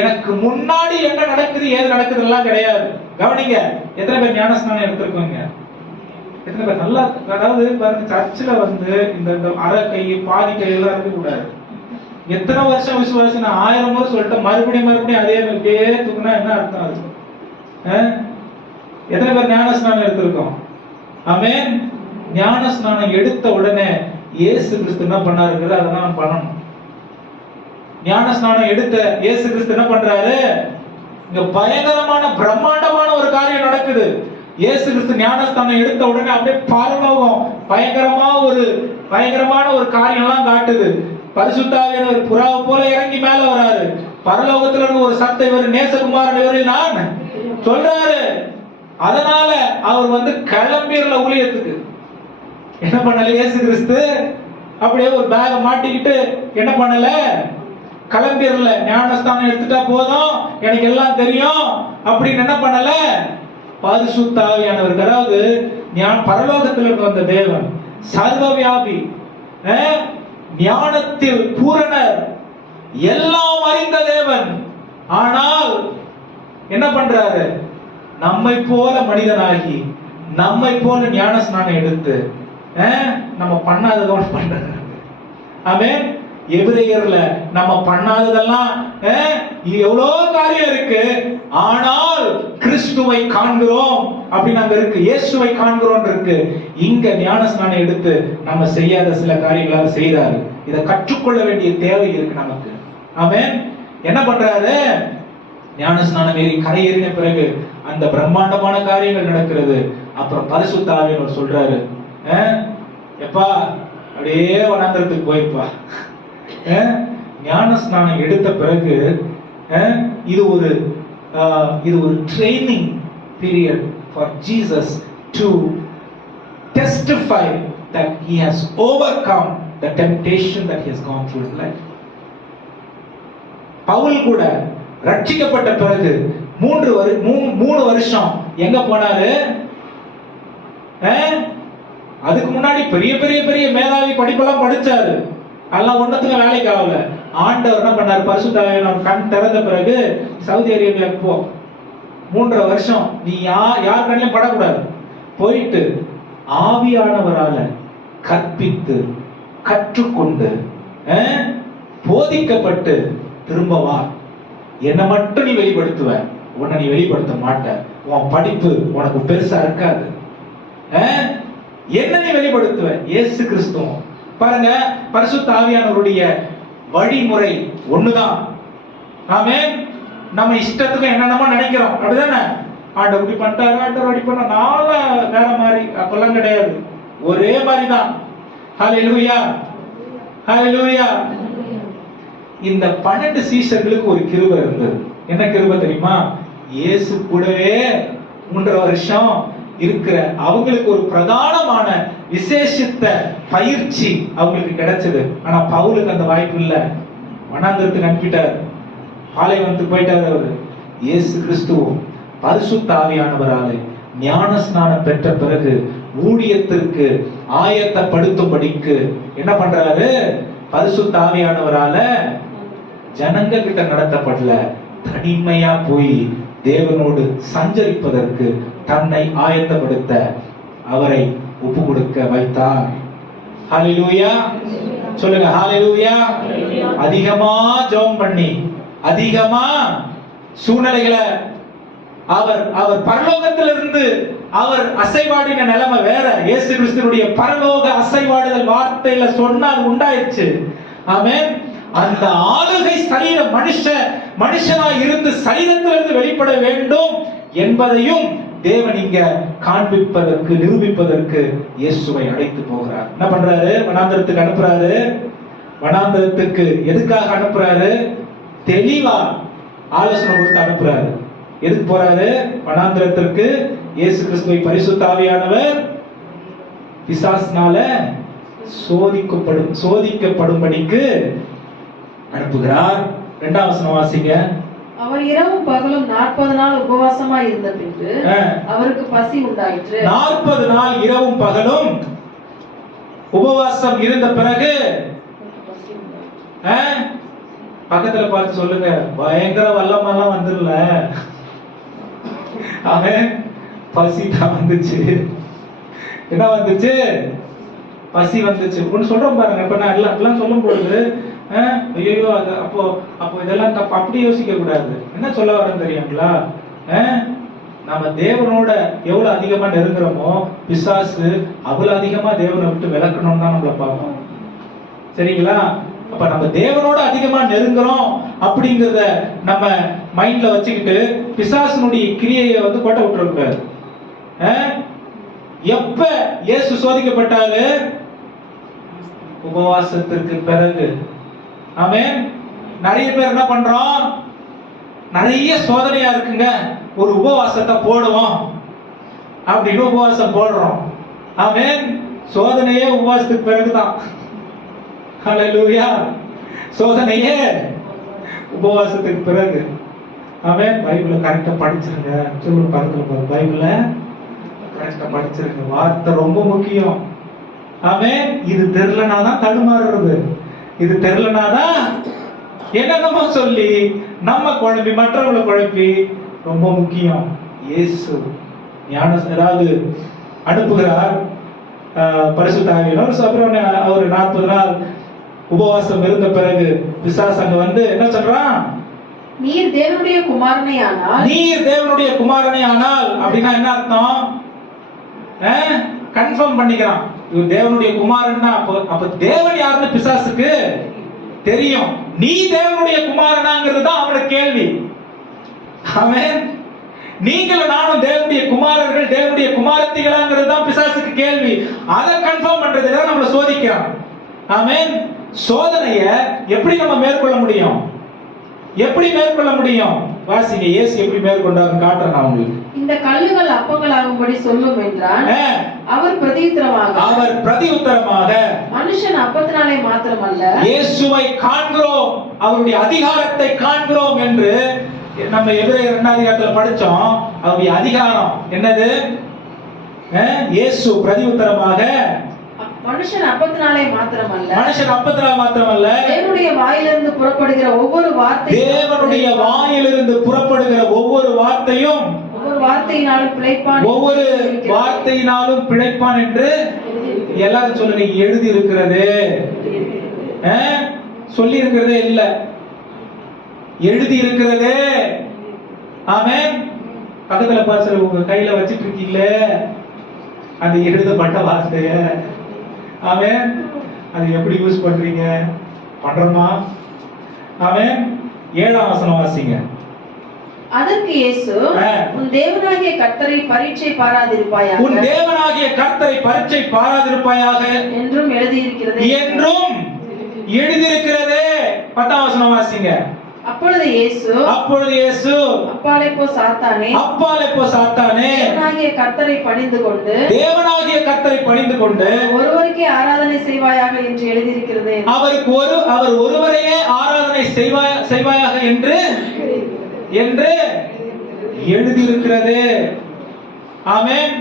எனக்கு முன்னாடி என்ன நடக்குது ஏது நடக்குது எல்லாம் கிடையாது. கவனிங்க, எத்தனை பேர் ஞானஸ்நானம் எடுத்திருக்கோங்க? எத்தனை பேர் நல்லா, அதாவது பாருங்க, சர்ச்சில் வந்து இந்த அரை கை பாதி கை எல்லாம் இருக்க கூடாது. எத்தனை வருஷம் விசுவாசி நான் 1000 முறை சொல்லிட்டேன், மறுபடியும் அதே அப்படியே தூக்குனா என்ன அர்த்தம் அது? எத்தனை பேர் ஞானஸ்நானம் எடுத்திருக்கோம்? ஆமென். ஞான ஸ்நானம் எடுத்த உடனே இயேசு கிறிஸ்து என்ன பண்ணாருங்கிறது அதெல்லாம் நம்ம பண்ணணும். ஞான ஸ்நானம் எடுத்த இயேசு கிறிஸ்து என்ன பண்றாரு? இங்க பயங்கரமான பிரம்மாண்டமான ஒரு காரியம் நடக்குது. இயேசு கிறிஸ்து ஞானஸ்தானம் எடுத்த உடனே அப்படியே பரலோகம் பயங்கரமான ஒரு காரியம் எல்லாம் காட்டுது. பரிசுத்த ஆவியானவர் புறாவை போல இறங்கி மேல வராரு. பரலோகத்துல இருந்து ஒரு சத்தம், இவர் நேசகுமாரன், இவரில் நான் சொல்றாரு. அதனால அவர் கிளம்பிரல ஊழியத்துக்கு. என்ன பண்ணல இயேசு கிறிஸ்து? அப்படியே ஒரு பேக மாட்டிக்கிட்டு என்ன பண்ணல, கிளம்பிரல. ஞானஸ்தானம் எடுத்துட்டா போதும், எனக்கு எல்லாம் தெரியும் அப்படின்னு என்ன பண்ணல, பரிசுத்த ஆவியானவர், அதாவது பரலோகத்தில் இருந்து வந்த தேவன், சர்வவியாபி, ஞானத்தில் பூரணர், எல்லாம் அறிந்த தேவன். ஆனால் என்ன பண்றாரு? நம்மை போல மனிதனாகி, நம்மை போல ஞான ஸ்நானம் எடுத்து நம்ம பண்ணாததோட பண்றாரு. ஆமென். எபிரேயர்ல நம்ம பண்ணாததெல்லாம் எவ்வளவு காரியம் இருக்கு. ஆனால் கிறிஸ்துவை காண்கிறோம் அப்படின்னு அங்க இருக்கு, இயேசுவை காண்கிறோம் இருக்கு. இங்க ஞான ஸ்நானம் எடுத்து நம்ம செய்யாத சில காரியங்களாக செய்தாரு. இதை கற்றுக்கொள்ள வேண்டிய தேவை இருக்கு நமக்கு. ஆமென். என்ன பண்றாரு? ஞான ஸ்நானம் ஏறி கரையேறின பிறகு அந்த பிரம்மாண்டமான காரியங்கள் நடக்கிறது. அப்புறம் பரிசுத்த ஆவியானவர் சொல்றாரு, எப்பா அப்படியே வனாந்திரத்துக்கு போயிருப்பா. ஞான ஸ்நானம் எடுத்த பிறகு இது ஒரு training period for Jesus to testify that he has overcome the temptation that he has gone through in life. Paul கூட ரட்சிக்கப்பட்ட பிறகு 3 வருஷம் எங்க போனாரு? அதுக்கு முன்னாடி பெரிய பெரிய பெரிய மேதாவி படிப்பெல்லாம் படிச்சாரு. அதெல்லாம் ஒன்னத்துக்கு வேலைக்கு ஆகல. ஆண்டவர் என்ன பண்ணாரு? பரிசுத்த ஆவியானவர் கண் திறந்த பிறகு சவுதி அரேபியாவுக்கு போ, 3 வருஷம் நீ யார் கண்ணிலும் படக்கூடாது, போயிட்டு ஆவியானவரால கற்பித்து கற்றுக்கொண்டு போதிக்கப்பட்டு திரும்ப வா. என்ன மட்டும் நீ வெளிப்படுத்துவ, உன்னை நீ வெளிப்படுத்த மாட்ட. உன் படிப்பு உனக்கு பெருசா இருக்காது. என்ன நீ வெளிப்படுத்துவ? இயேசு கிறிஸ்துவும். பாருங்க, பரிசுத்த ஆவியானவருடைய வழிமுறை ஒண்ணுதான். ஆமென். நம்ம இஷ்டத்துக்கு என்னென்னமோ நினைக்கிறோம், அப்படிதானே? ஆண்டவர் இப்படி பண்ணிட்டாரு, ஆண்டவர் அப்படி பண்ண, நாள வேற மாதிரி, அப்பெல்லாம் கிடையாது, ஒரே மாதிரிதான். ஹல்லேலூயா, ஹல்லேலூயா. இந்த 12 சீஷர்களுக்கு ஒரு கிருபை இருந்தது. என்ன கிருபை தெரியுமா? இயேசு கூடவே 3 வருஷம் இருக்கிற அவங்களுக்கு ஒரு பிரதானமான விசேஷித்த பயிற்சி அவங்களுக்கு கிடைச்சது. ஆனா பவுலுக்கு அந்த வாய்ப்பு இல்ல. வனாந்திரத்துக்கு அனுப்பிட்டார், பாலைவனத்துக்கு போயிட்டார். அவரு இயேசு கிறிஸ்துவும் பரிசுத்த ஆவியானவராலே ஞான ஸ்நானம் பெற்ற பிறகு ஊழியத்திற்கு ஆயத்தப்படுத்தும்படிக்கு என்ன பண்றாரு? பரிசுத்த ஆவியானவரால ஜனங்க கிட்ட நடத்தப்படல, தனிமையா போய் தேவனோடு சஞ்சரிப்பதற்கு தன்னை ஆயத்தப்படுத்த அவரை ஒப்பு கொடுக்க வைத்தார். ஹல்லேலூயா சொல்லுங்க, ஹல்லேலூயா. அதிகமா ஜெபம் பண்ணி, அதிகமா சூழ்நிலைகளை அவர் பரலோகத்திலிருந்து அவர் அசைவாடின நிலைமை வேற. இயேசு கிறிஸ்துவினுடைய பரலோக அசைவாடுதல் வார்த்தையில சொன்னார், உண்டாயிடுச்சு. ஆமென். அந்த ஆளுகை சரீர மனுஷனாய் இருந்து சரீரத்திலிருந்து வெளிப்பட வேண்டும் என்பதையும் தேவன் இங்க காண்பிப்பதற்கு, நிரூபிப்பதற்கு இயேசுவை அழைத்து போகிறார். என்ன பண்றாரு? வனாந்திரத்துக்கு அனுப்புறாரு. வனாந்திரத்துக்கு எதுக்காக அனுப்புறாரு? தெளிவா ஆலோசனை கொடுத்து அனுப்புறாரு. எதுக்கு போறாரு வனாந்திரத்திற்கு? இயேசு கிறிஸ்துவை பரிசுத்த ஆவியானவர் பிசாசினால சோதிக்கப்படும்படிக்கு அனுப்புகிறார். 2ஆம் வசனம் வாசிங்க. அவர் இரவும் பகலும் 40 நாள் உபவாசமாய் இருந்த பின்பு அவருக்கு பசி உண்டாயிற்று. 40 நாள் இரவும் பகலும் உபவாசம் இருந்த பிறகு பக்கத்துல பார்த்து சொல்லுங்க, பயங்கர வல்லமெல்லாம் வந்துடல, அவன் பசி தான் வந்துச்சு. என்ன வந்துச்சு? பசி வந்துச்சு. ஒன்னு சொல்றோம் பாருங்க. இப்ப நான் எல்லாம் சொல்லும் பொழுது ஐயோ அப்போ இதெல்லாம் தப்பு அப்படி யோசிக்க கூடாது. என்ன சொல்ல வரேன்னு தெரியுங்களா? நம்ம தேவனோட எவ்வளவு அதிகமா நெருங்குறோமோ பிசாசு அவ்வளவு அதிகமா தேவனை விட்டு விலக்கணும்னு தான் நம்மள பார்ப்போம். சரிங்களா? அப்ப நம்ம தேவனோட அதிகமா நெருங்குறோம் அப்படிங்கறத நம்ம மைண்ட்ல வச்சுக்கிட்டு பிசாசுனுடைய கிரியையை வந்து கோட்டை விட்டுறக்கூடாது. எப்ப இயேசு சோதிக்கப்பட்டாரு? உபவாசத்திற்கு பிறகு. ஆமென். நிறைய பேர் என்ன பண்றோம், நிறைய சோதனையா இருக்குங்க, ஒரு உபவாசத்தை போடுவோம் அப்படின்னு உபவாசம் போடுறோம். ஆமென். சோதனையே உபவாசத்துக்கு பிறகுதான். ஹல்லேலூயா. சோதனையே உபவாசத்துக்கு பிறகு. ஆமென். பைபிளை கரெக்டா படிச்சிருங்க. சொல்லுங்க, பக்கத்துல பைபிளை கரெக்டா படிச்சிருங்க. வார்த்தை ரொம்ப முக்கியம். ஆமென். இது தெரியலனாதான் தடுமாறுறது, இது தெரியலனாதான் என்னென்னமோ சொல்லி நம்ம குழப்பி மற்றவங்களை குழப்பி. ரொம்ப முக்கியம். இயேசு ஞான ஏதாவது அனுப்புகிறார் பரிசுத்த ஆவியானவர். அப்புறம் அவர் 40 நாள் உபவாசம் இருந்த பிறகு பிசாசு அங்க வந்து என்ன சொல்றான்? நீர் தேவனுடைய குமாரனே ஆனால், நீர் தேவனுடைய குமாரனே ஆனால் அப்படின்னா என்ன அர்த்தம்? கன்ஃபார்ம் பண்ணிக்கிறான், இவர் தேவனுடைய குமாரன்னா. அப்ப தேவன் யாருன்னு பிசாசுக்கு தெரியும். நீ தேவனுடைய குமாரனாங்கிறது தான் அவனுக்கு கேள்வி. ஆமென். நீங்களும் நானும் தேவனுடைய குமாரர்கள், தேவனுடைய குமாரத்திகளாங்கிறது தான் பிசாசுக்கு கேள்வி. அதை கன்ஃபார்ம் பண்றதுல நம்மள சோதிக்கிறான். ஆமென். சோதனைய எப்படி நம்ம மேற்கொள்ள முடியும்? எப்படி மேற்கொள்ள முடியும்? வாசிங்க, இயேசு எப்படி மேற்கொண்டாருன்னு காட்டுறேன் நான் உங்களுக்கு. இந்த கல்லுகள் அப்பங்களாகும்படி சொல்லும் என்றான். அவர் பிரதியுத்தரமாக மனுஷன் அப்பத்தினாலே மாத்திரமல்ல, இயேசுவை காண்கிறோம், அவருடைய அதிகாரத்தை காண்கிறோம் என்று நம்ம எபிரேயர் 2ஆம் அதிகாரத்துல படிச்சோம். அவருடைய அதிகாரம் என்னது? இயேசு பிரதியுத்தரமாக மனுஷன் அப்பத்தினாலே மாத்திரமல்ல, மனுஷன் அப்பத்தினாலே மாத்திரமல்ல, தேவனுடைய வாயிலிருந்து புறப்படுகிற ஒவ்வொரு வார்த்தையும், தேவனுடைய வாயிலிருந்து புறப்படுகிற ஒவ்வொரு வார்த்தையும், ஒவ்வொரு வார்த்தையினாலும் பிழைப்பான், ஒவ்வொரு வார்த்தையினாலும் பிழைப்பான் என்று எல்லாரும் சொல்லுங்க. எழுதி இருக்கிறது, சொல்லி இருக்கிறதே இல்ல, எழுதி இருக்கிறதே. ஆமென். பக்கத்துல பார்த்து உங்க கையில வச்சிட்டு இருக்கீங்களே அந்த எழுதப்பட்ட வார்த்தைய. ஆமென். அது எப்படி யூஸ் பண்றீங்க? பண்றோமா? ஆமென். 7ஆம் வசனம் வாசிங்க. அதற்கு இயேசு, உன் தேவனாகிய கர்த்தரை பரீட்சை பாராதிருப்பாயாக, உன் தேவனாகிய கர்த்தரை பரீட்சை பாராதிருப்பாயாக என்றும் எழுதியிருக்கிறது, என்றும் எழுதியிருக்கிறதே. 10ஆம் வசனம் வாசிங்க. அப்பொழுது இயேசு, அப்பாலே போ சாத்தானே, அப்பாலே போ சாத்தானே, தேவனாகிய கர்த்தரை பணிந்து கொண்டு, தேவனாகிய கர்த்தரை பணிந்து கொண்டு ஒருவருக்கே ஆராதனை செய்வாயாக என்று எழுதியிருக்கிறது. அவர் ஒருவரையே ஆராதனை செய்வாயாக என்று எழுதியிருக்கிறது. ஆமென்.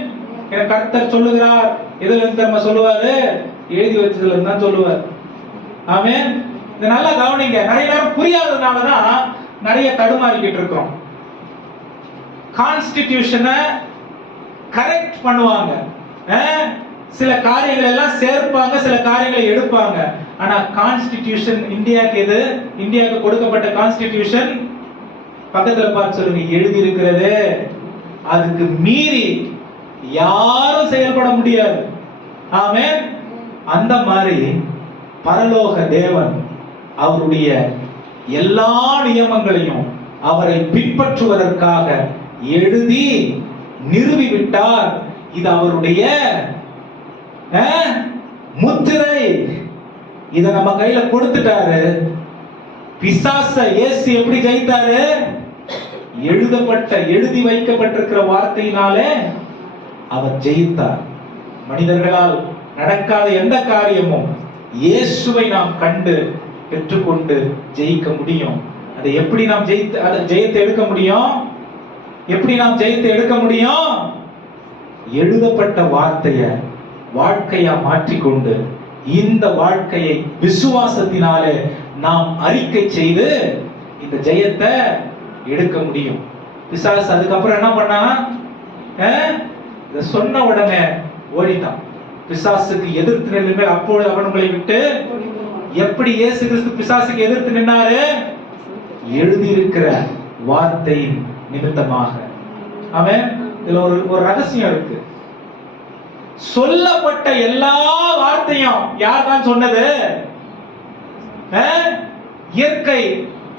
கர்த்தர் சொல்லுகிறார். இதுல இருந்து நம்ம சொல்லுவாரு, எழுதி வச்சதுல இருந்து தான் சொல்லுவார். ஆமென். இது நல்லா கவனிங்க. நிறைய நேரம் புரியாததுனாலதான் நிறைய தடுமாறிக்கிட்டு இருக்கோம். கான்ஸ்டிடியூஷனை கரெக்ட் பண்ணுவாங்க, சில காரியங்கள் எல்லாம் சேர்ப்பாங்க, சில காரியங்களை எடுப்பாங்க. ஆனா கான்ஸ்டிடியூஷன் இந்தியாவுக்கு எது? இந்தியாவுக்கு கொடுக்கப்பட்ட கான்ஸ்டிடியூஷன் பக்கத்துல பார்த்து சொல்லுங்க, எழுதி இருக்கிறது. அதுக்கு மீறி யாரும் செயல்பட முடியாது. ஆமென். அந்த மாதிரி பரலோக தேவன் அவருடைய எல்லா நியமங்களையும் அவரை பின்பற்றுவதற்காக எழுதி நிறுவிவிட்டார். இது அவருடைய முத்திரை. இத நம்ம கையில கொடுத்துட்டாரு. பிசாச இயேசு எப்படி ஜெயித்தாரு? எழுதி வைக்கப்பட்டிருக்கிற வார்த்தையினாலே அவர் ஜெயித்தார். மனிதர்களால் நடக்காத எந்த காரியமும் இயேசுவை நாம் கண்டு பெற்றுக்கொண்டு ஜெயிக்க முடியும். அதை எப்படி நாம் ஜெயத்தை எடுக்க முடியும்? எப்படி நாம் ஜெயத்தை எடுக்க முடியும்? எழுதப்பட்ட வார்த்தைய வாழ்க்கையா மாற்றிக்கொண்டு இந்த வாழ்க்கையை விசுவாசத்தினாலே நாம் அறிக்கை செய்து இந்த ஜெயத்தை எடுக்க முடியும். பிசாசு அதுக்கப்புறம் என்ன பண்ணா? சொன்ன உடனே ஓடிட்டான். பிசாசுக்கு எதிர்த்து நின்று அப்பொழுது அவனுங்களை விட்டு எப்படி இயேசு கிறிஸ்து பிசாசுக்கு எதிர்த்து நின்னாரு? எழுதியிருக்கிற வார்த்தையின் நிமித்தமாக. அவன் இதுல ஒரு ரகசியம் இருக்கு. சொல்லப்பட்ட எல்லா வார்த்தையும் யார் தான் சொன்னது? இயற்கை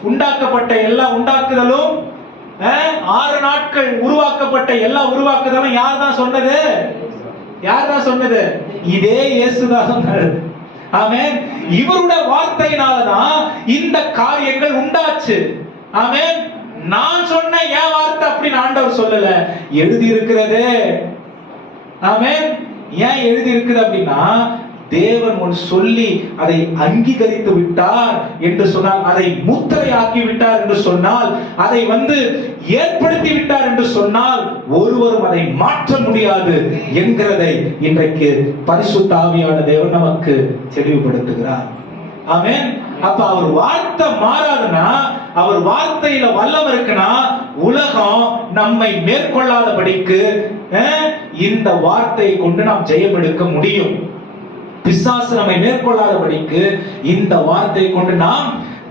உண்டாக்கப்பட்ட எல்லா உண்டாக்குதலும், 6 நாட்கள் உருவாக்கப்பட்ட எல்லா உருவாக்குதலும் யார் தான் சொன்னது? யார் தான் சொன்னது? இதே இயேசுதான் சொன்னார். ஆமென். இவருடைய வார்த்தையினாலதான் இந்த காரியங்கள் உண்டாச்சு. ஆமென். நான் சொன்ன என் வார்த்தை அப்படின்னு ஆண்டவர் சொல்லல, எழுதி இருக்கிறது. ஆமென். ஏன் எழுதி இருக்குது அப்படின்னா, தேவன் ஒன்று சொல்லி அதை அங்கீகரித்து விட்டார் என்று சொன்னால், அதை முத்திரையாக்கி விட்டார் என்று சொன்னால், அதை ஏற்படுத்தி விட்டார் என்று சொன்னால், ஒருவரும் அதை மாற்ற முடியாது என்கிறதை இன்றைக்கு பரிசுத்த ஆவியான தேவன் நமக்கு தெளிவுபடுத்துகிறார். ஆமென். அப்ப அவர் வார்த்தை மாறாதுன்னா, அவர் வார்த்தையில வல்லம் இருக்குன்னா, உலகம் நம்மை மேற்கொள்ளாதபடிக்கு இந்த வார்த்தையை கொண்டு நாம் ஜெயம் எடுக்க முடியும். பிசாசு நம்மை மேற்கொள்ளாதபடிக்கு இந்த வார்த்தையை கொண்டு நாம்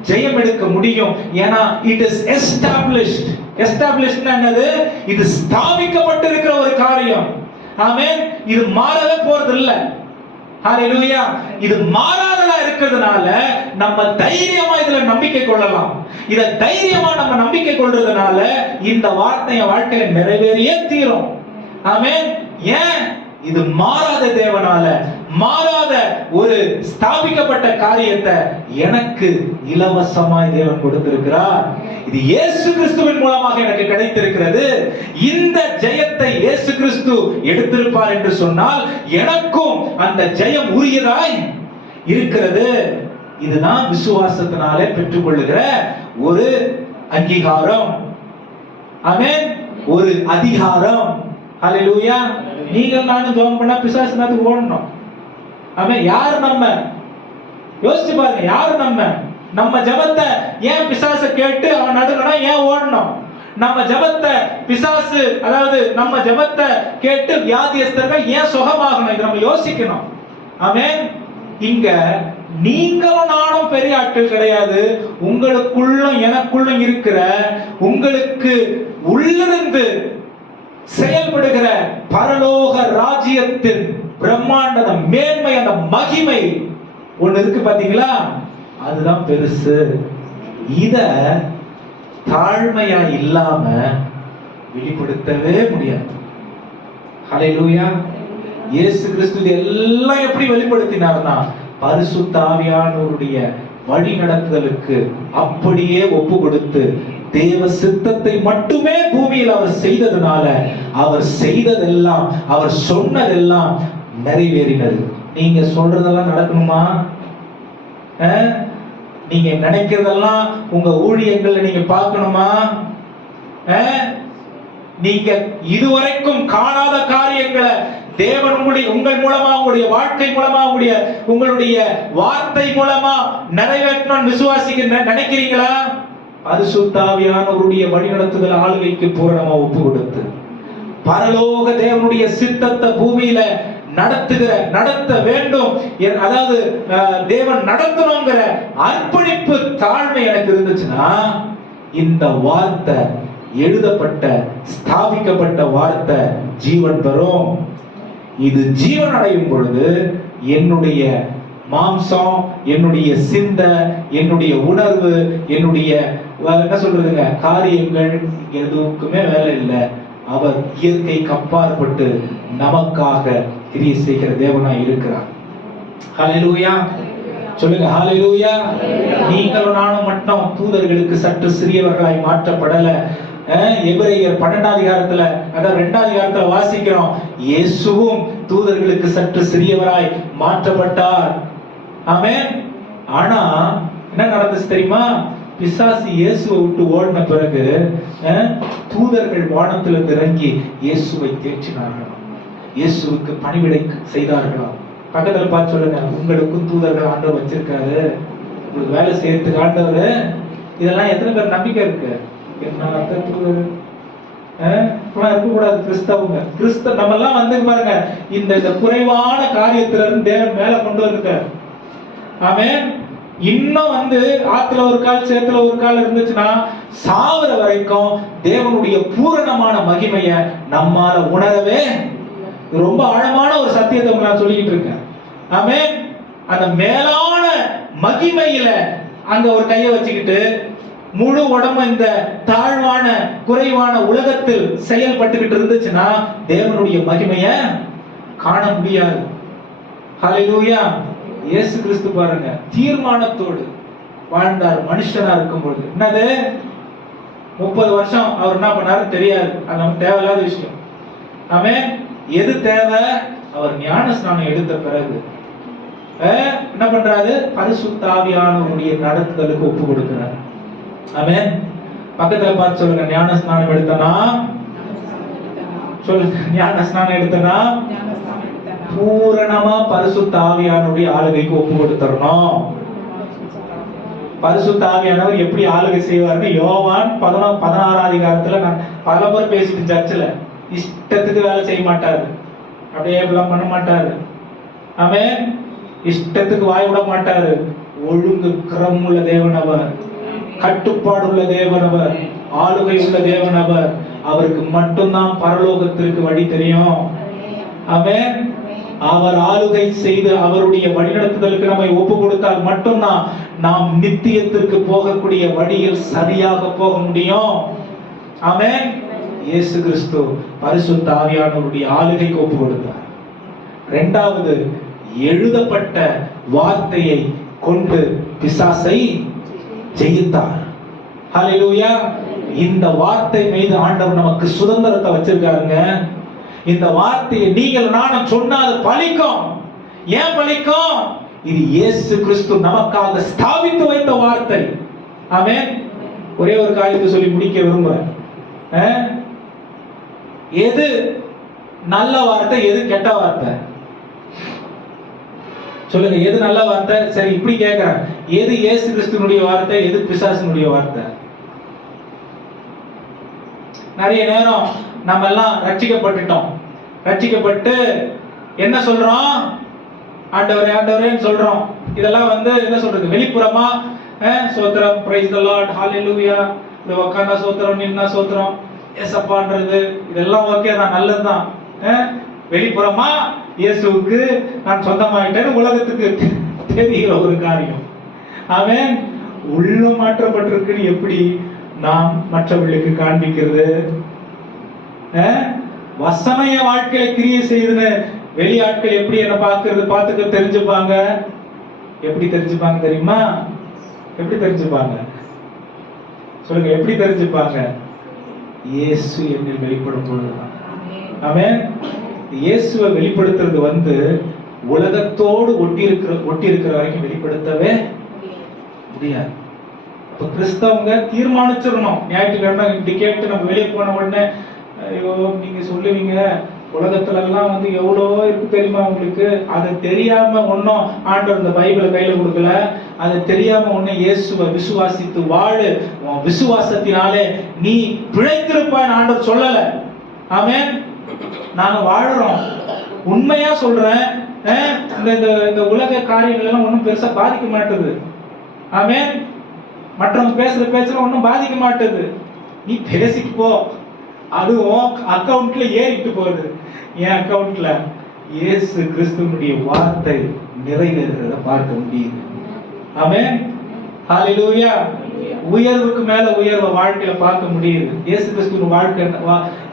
ஜெயம் எடுக்க முடியும். ஏன்னா இட் இஸ் எஸ்டாப்லிஷ்ட். எஸ்டாப்லிஷ்ட்னா என்னது? இது ஸ்தாபிக்கப்பட்டிருக்கிற ஒரு காரியம். ஆமென். இது மாறவே போறது இல்ல. ஹalleluya. இது மாறாததா இருக்கிறதுனால நம்ம தைரியமா இதுல நம்பிக்கை கொள்ளலாம். இத தைரியமா நம்ம நம்பிக்கை கொள்றதுனால இந்த வார்த்தைய வாழ்க்கையில நிறைவேறியே தீரும். ஆமென். ஏன்? இது மாறாத தேவனால, மாறாத ஒரு ஸ்தாபிக்கப்பட்ட காரியத்தை எனக்கு இலவசமாய் தேவன் கொடுத்திருக்கிறார். இது இயேசு கிறிஸ்துவின் மூலமாக எனக்கு கிடைத்திருக்கிறது. இந்த ஜெயத்தை இயேசு கிறிஸ்து எடுத்திருப்பார் என்று சொன்னால் எனக்கும் அந்த ஜெயம் உரியதாய் இருக்கிறது. இதுதான் விசுவாசத்தினாலே பெற்றுக்கொள்ளுகிற ஒரு அங்கீகாரம். ஆமென். ஒரு அதிகாரம். ஹalleluya. நீங்கள் நானும் ஜெபம் பண்ணா பிசாசு நாத்துக்கு ஓடணும். ஆமென். யார் நம்ம? யோசிச்சு பாருங்க. யார் நம்ம ஜெபத்தை ஏன் பிசாசு கேட்டு அவன் நடுங்கனா ஏன் ஓடணும்? நம்ம ஜெபத்தை பிசாசு, அதாவது நம்ம ஜெபத்தை கேட்டு வியாதியஸ்தர்கள் ஏன் சுகமாகணும்? இதை நம்ம யோசிக்கணும். ஆமென். இங்க நீங்களும் நானும் பெரிய ஆட்கள் கிடையாது. உங்களுக்குள்ளும் எனக்குள்ளும் இருக்கிற, உங்களுக்கு உள்ளிருந்து செயல்படுகிற பரலோக ராஜ்யத்தின் பிரம்மாண்ட மேன்மை, அந்த மகிமை ஒண்ணு இருக்கு பாத்தீங்களா? அதுதான் பெருசு. இத தாழ்மையா இல்லாம வெளிப்படுத்தவே முடியாது. ஹalleluya. இயேசு கிறிஸ்து எல்லாம் எப்படி வெளிப்படுத்தினார்னா, பரிசுத்த ஆவியானவருடைய வழி நடத்துதலுக்கு அப்படியே ஒப்பு கொடுத்து தேவ சித்தத்தை மட்டுமே பூமியில் அவர் செய்ததுனால, அவர் செய்ததெல்லாம், அவர் சொன்னதெல்லாம் நிறைவேறினது. நீங்க சொல்றதெல்லாம் நடக்கணுமா? நீங்க நினைக்கிறதெல்லாம் உங்க ஊழியங்கள்ல நீங்க பார்க்கணுமா? நீங்க இதுவரைக்கும் காணாத காரியங்களை தேவன் உங்கள் மூலமா, உங்களுடைய வாழ்க்கை மூலமா, உங்களுடைய வார்த்தை மூலமா நிறைவேற்றணும்னு விசுவாசிக்க நினைக்கிறீங்களா? பரிசுத்த ஆவியானவருடைய வழிநடத்துதல் ஆளுகைக்கு பூரணமா ஒப்பு கொடுத்து பரலோக தேவனுடைய சித்தத்தை பூமியில நடத்த வேண்டும், அதாவது தேவன் நடத்தணுங்கிற அர்ப்பணிப்பு தாழ்மை எனக்கு இருந்துச்சுன்னா, இந்த வார்த்தை எழுதப்பட்ட ஸ்தாபிக்கப்பட்ட வார்த்தை ஜீவன் பெறும். இது ஜீவன் அடையும் பொழுது என்னுடைய மாம்சம், என்னுடைய சிந்தை, என்னுடைய உணர்வு, என்னுடைய என்ன சொல்றதுங்க காரியங்கள் எதுக்குமே வேலை இல்லை. அவர் இயற்கைக்கு அப்பாற்பட்டு நமக்காக கிரியை செய்கிற தேவனாய் இருக்கிறார். ஹalleluya. சொல்லுங்க ஹalleluya. நீங்களும் நானும் மட்டும் தூதர்களுக்கு சற்று சிறியவர்களாய் மாற்றப்படல. எபிரேயர் 12 அதிகாரத்துல, அதாவது 2 அதிகாரத்துல வாசிக்கிறோம், இயேசுவும் தூதர்களுக்கு சற்று சிறியவராய் மாற்றப்பட்டார். ஆமென். ஆனா என்ன நடந்துச்சு தெரியுமா? பிசாசு இயேசுவை விட்டு ஓடின பிறகு தூதர்கள் வானத்திலிருந்து இறங்கி இயேசுவை தேற்றினார்களாம், இயேசுவுக்கு பணிவிடை செய்தார்களாம். பக்கத்துல பார்த்து சொல்லுங்க, உங்களுக்கும் தூதர்கள் ஆண்டவர் வச்சிருக்காரு, உங்களுக்கு வேலை செய்யறதுக்கு ஆண்டவர். இதெல்லாம் எத்தனை பேர் நம்பிக்கை இருக்கு? தூதர் இருக்கக்கூடாது. கிறிஸ்தவ நம்ம எல்லாம் பாருங்க, இந்த குறைவான காரியத்துல இருந்து தேவன் மேல கொண்டு வந்துட்டார். ஆமென். இன்னும் வந்து ஆத்துல ஒரு கால் சேத்துல ஒரு கால் இருந்துச்சுன்னா சாவர வரைக்கும் தேவனுடைய பூரணமான மகிமைய நம்மால உணரவே. ரொம்ப ஆழமான ஒரு சத்தியத்தை நான் சொல்லிக்கிட்டு இருக்கேன். ஆமென். அந்த மேலான மகிமையில அங்க ஒரு கையை வச்சுக்கிட்டு முழு உடம்பு இந்த தாழ்வான குறைவான உலகத்தில் செயல்பட்டுக்கிட்டு இருந்துச்சுன்னா தேவனுடைய மகிமைய காண முடியாது. ஹல்லேலூயா. இயேசு கிறிஸ்து பாருங்க, தீர்மானத்தோடு வாழ்ந்தார் மனுஷனா இருக்கும்போது. என்னது 30 வருஷம் அவர் என்ன பண்ணாரு தெரியாது, அது நமக்கு தேவையில்லாத விஷயம். ஆமென். எது தேவை? அவர் ஞான ஸ்நானம் எடுத்த பிறகு என்ன பண்றாரு? பரிசுத்த ஆவியானவருடைய நடத்துதலுக்கு ஒப்பு கொடுக்கிறார். ஆமென். பக்கத்துல பார்த்து சொல்லுங்க, ஞான ஸ்நானம் எடுத்தனா சொல்லுங்க, ஞான ஸ்நானம் எடுத்தனா பூரணமா பரிசுத்த ஆவியானவருடைய ஆளுகைக்கு ஒப்பு கொடுத்துறணும். பரிசுத்த ஆவியானவர் எப்படி ஆளுகை செய்வார்னு யோவான் 16ஆம் அதிகாரத்துல நான் பல முறை பேசிட்டு சர்ச்சில், இஷ்டத்துக்கு வேலை செய்ய மாட்டாரு, அப்படியே எல்லாம் பண்ண மாட்டாரு. ஆமென். இஷ்டத்துக்கு வாய் விட மாட்டாரு. ஒழுங்கு கிரம் உள்ள தேவன் அவர், கட்டுப்பாடு உள்ள தேவன் அவர், ஆளுகை உள்ள தேவன் அவர். அவருக்கு மட்டும்தான் பரலோகத்திற்கு வழி தெரியும். ஆமென். அவர் ஆளுகை செய்து அவருடைய வழிநடத்துதலுக்கு நம்மை ஒப்பு கொடுத்தால் மட்டும்தான் நாம் நித்தியத்திற்கு போகக்கூடிய வழியில் சரியாக போக முடியும். ஆமென். இயேசு கிறிஸ்து பரிசுத்த ஆவியானவருடைய ஆளுகைக்கு ஒப்பு கொடுத்தார். இரண்டாவது, எழுதப்பட்ட வார்த்தையை கொண்டு பிசாசை ஜெயித்தார். ஹல்லேலூயா. இந்த வார்த்தை மீது ஆண்டவர் நமக்கு சுதந்திரத்தை வச்சிருக்காருங்க. இந்த வார்த்தையை நீங்கள் நானும் சொன்னால் பலிக்கும். ஏன் பலிக்கும்? இது இயேசு கிறிஸ்து நமக்காக ஸ்தாபித்து வைத்த வார்த்தை. ஆமென். ஒரே ஒரு காரியத்தை சொல்லி முடிக்க விரும்புறேன். எது நல்ல வார்த்தை, எது கெட்ட வார்த்தை? சொல்லுங்க, எது நல்ல வார்த்தை? சரி, இப்படி கேட்கிறேன், எது இயேசு கிறிஸ்துனுடைய வார்த்தை, எது பிசாசினுடைய வார்த்தை? நிறைய நேரம் நம்ம எல்லாம் ரட்சிக்கப்பட்டுட்டோம். ரட்சிக்கப்பட்டு என்ன சொல்றோம்? ஆண்டவரே ஆண்டவரேன்னு சொல்றோம். இதெல்லாம் வந்து என்ன சொல்றது? வெளிப்புறமா சோத்திரம், பிரைஸ் தி லார்ட், ஹalleluya, இந்த உட்கார்ந்தா சோத்திரம், நின்னா சோத்திரம், ஏசப்பான்றது இதெல்லாம் ஓகே தான், நல்லதுதான். வெளிப்புறமா இயேசுவுக்கு நான் சொந்தமாயிட்டேன்னு உலகத்துக்கு தெரிகிற ஒரு காரியம். ஆமென். உள்ள மாற்றப்பட்டிருக்குன்னு எப்படி நாம் மற்றவர்களுக்கு காண்பிக்கிறது? வசனைய வாழ்க்கையில கிரியை செய்துன்னு வெளியாட்கள் எப்படி என்ன பார்த்துக்க தெரிஞ்சுப்பாங்க? எப்படி தெரிஞ்சுப்பாங்க தெரியுமா? எப்படி தெரிஞ்சுப்பாங்க? சொல்லுங்க, எப்படி தெரிஞ்சுப்பாங்க? இயேசு என்னில் வெளிப்படும் பொழுதுதான். ஆமென். இயேசுவை வெளிப்படுத்துறது வந்து உலகத்தோடு ஒட்டி இருக்கிற வரைக்கும் வெளிப்படுத்தவே முடியாது. இப்ப கிறிஸ்தவங்க தீர்மானிச்சிடணும், ஞாயிற்றுக்கிழமை இப்படி கேட்டு நம்ம வெளியே போன உடனே, ஐயோ நீங்க சொல்லுவீங்க உலகத்துல எல்லாம் வந்து எவ்வளோ இருக்கு தெரியுமா உங்களுக்கு? அதை தெரியாம ஒன்னும் ஆண்டவர் இந்த பைபிளை கையில கொடுக்கல. அதை தெரியாம ஒன்னும் இயேசுவை விசுவாசித்து வாழு, விசுவாசத்தினாலே நீ பிழைத்திருப்பாய் ஆண்டவர் சொல்லல. ஆமென். நாங்க வாழுறோம். உண்மையா சொல்றேன், இந்த உலக காரியங்கள் எல்லாம் ஒன்னும் பெருசா பாதிக்க மாட்டேது. ஆமென். மற்றவங்க பேசுற பேச்சுல ஒன்னும் பாதிக்க மாட்டேது. நீ பேசிட்டு போ, அதுவும் அக்கவுண்ட்ல ஏறிட்டு போகுது. என் அக்கவுண்ட்ல இயேசு கிறிஸ்துவனுடைய வார்த்தை நிறைவேறுறத பார்க்க முடியுது. ஆமென். ஹalleluya. உயர்வுக்கு மேல உயர்வை வாழ்க்கையில பார்க்க முடியுது. இயேசு கிறிஸ்துவின் வாழ்க்கை,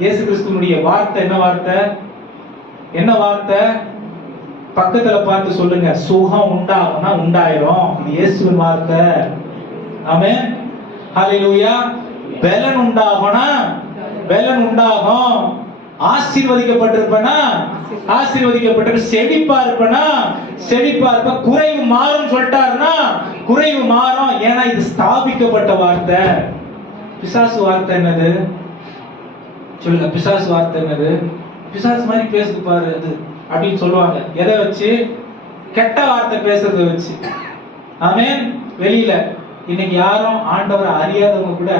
இயேசு கிறிஸ்துவனுடைய வார்த்தை என்ன வார்த்தை? என்ன வார்த்தை? பக்கத்துல பார்த்து சொல்லுங்க, சுகம் உண்டாகும்னா உண்டாயிரும். இது இயேசுவின் வார்த்தை. ஆமென். ஹalleluya. பலன் உண்டாகும்னா பலன் உண்டாகும். ஆசீர்வதிக்கப்பட்டிருப்பனா ஆசீர்வதிக்கப்பட்டு, செழிப்பா இருப்பனா செழிப்பா இருப்ப. குறைவு மாறும் சொல்லிட்டாருன்னா குறைவு மாறும். ஏன்னா இது ஸ்தாபிக்கப்பட்ட வார்த்தை. பிசாசு வார்த்தை என்னது? சொல்லுங்க, பிசாசு வார்த்தை என்னது? பிசாசு மாதிரி பேசுது பாரு அது அப்படின்னு சொல்லுவாங்க. எதை வச்சு? கெட்ட வார்த்தை பேசுறத வச்சு. ஆமென். வெளியில இன்னைக்கு யாரும் ஆண்டவரை அறியாதவங்க கூட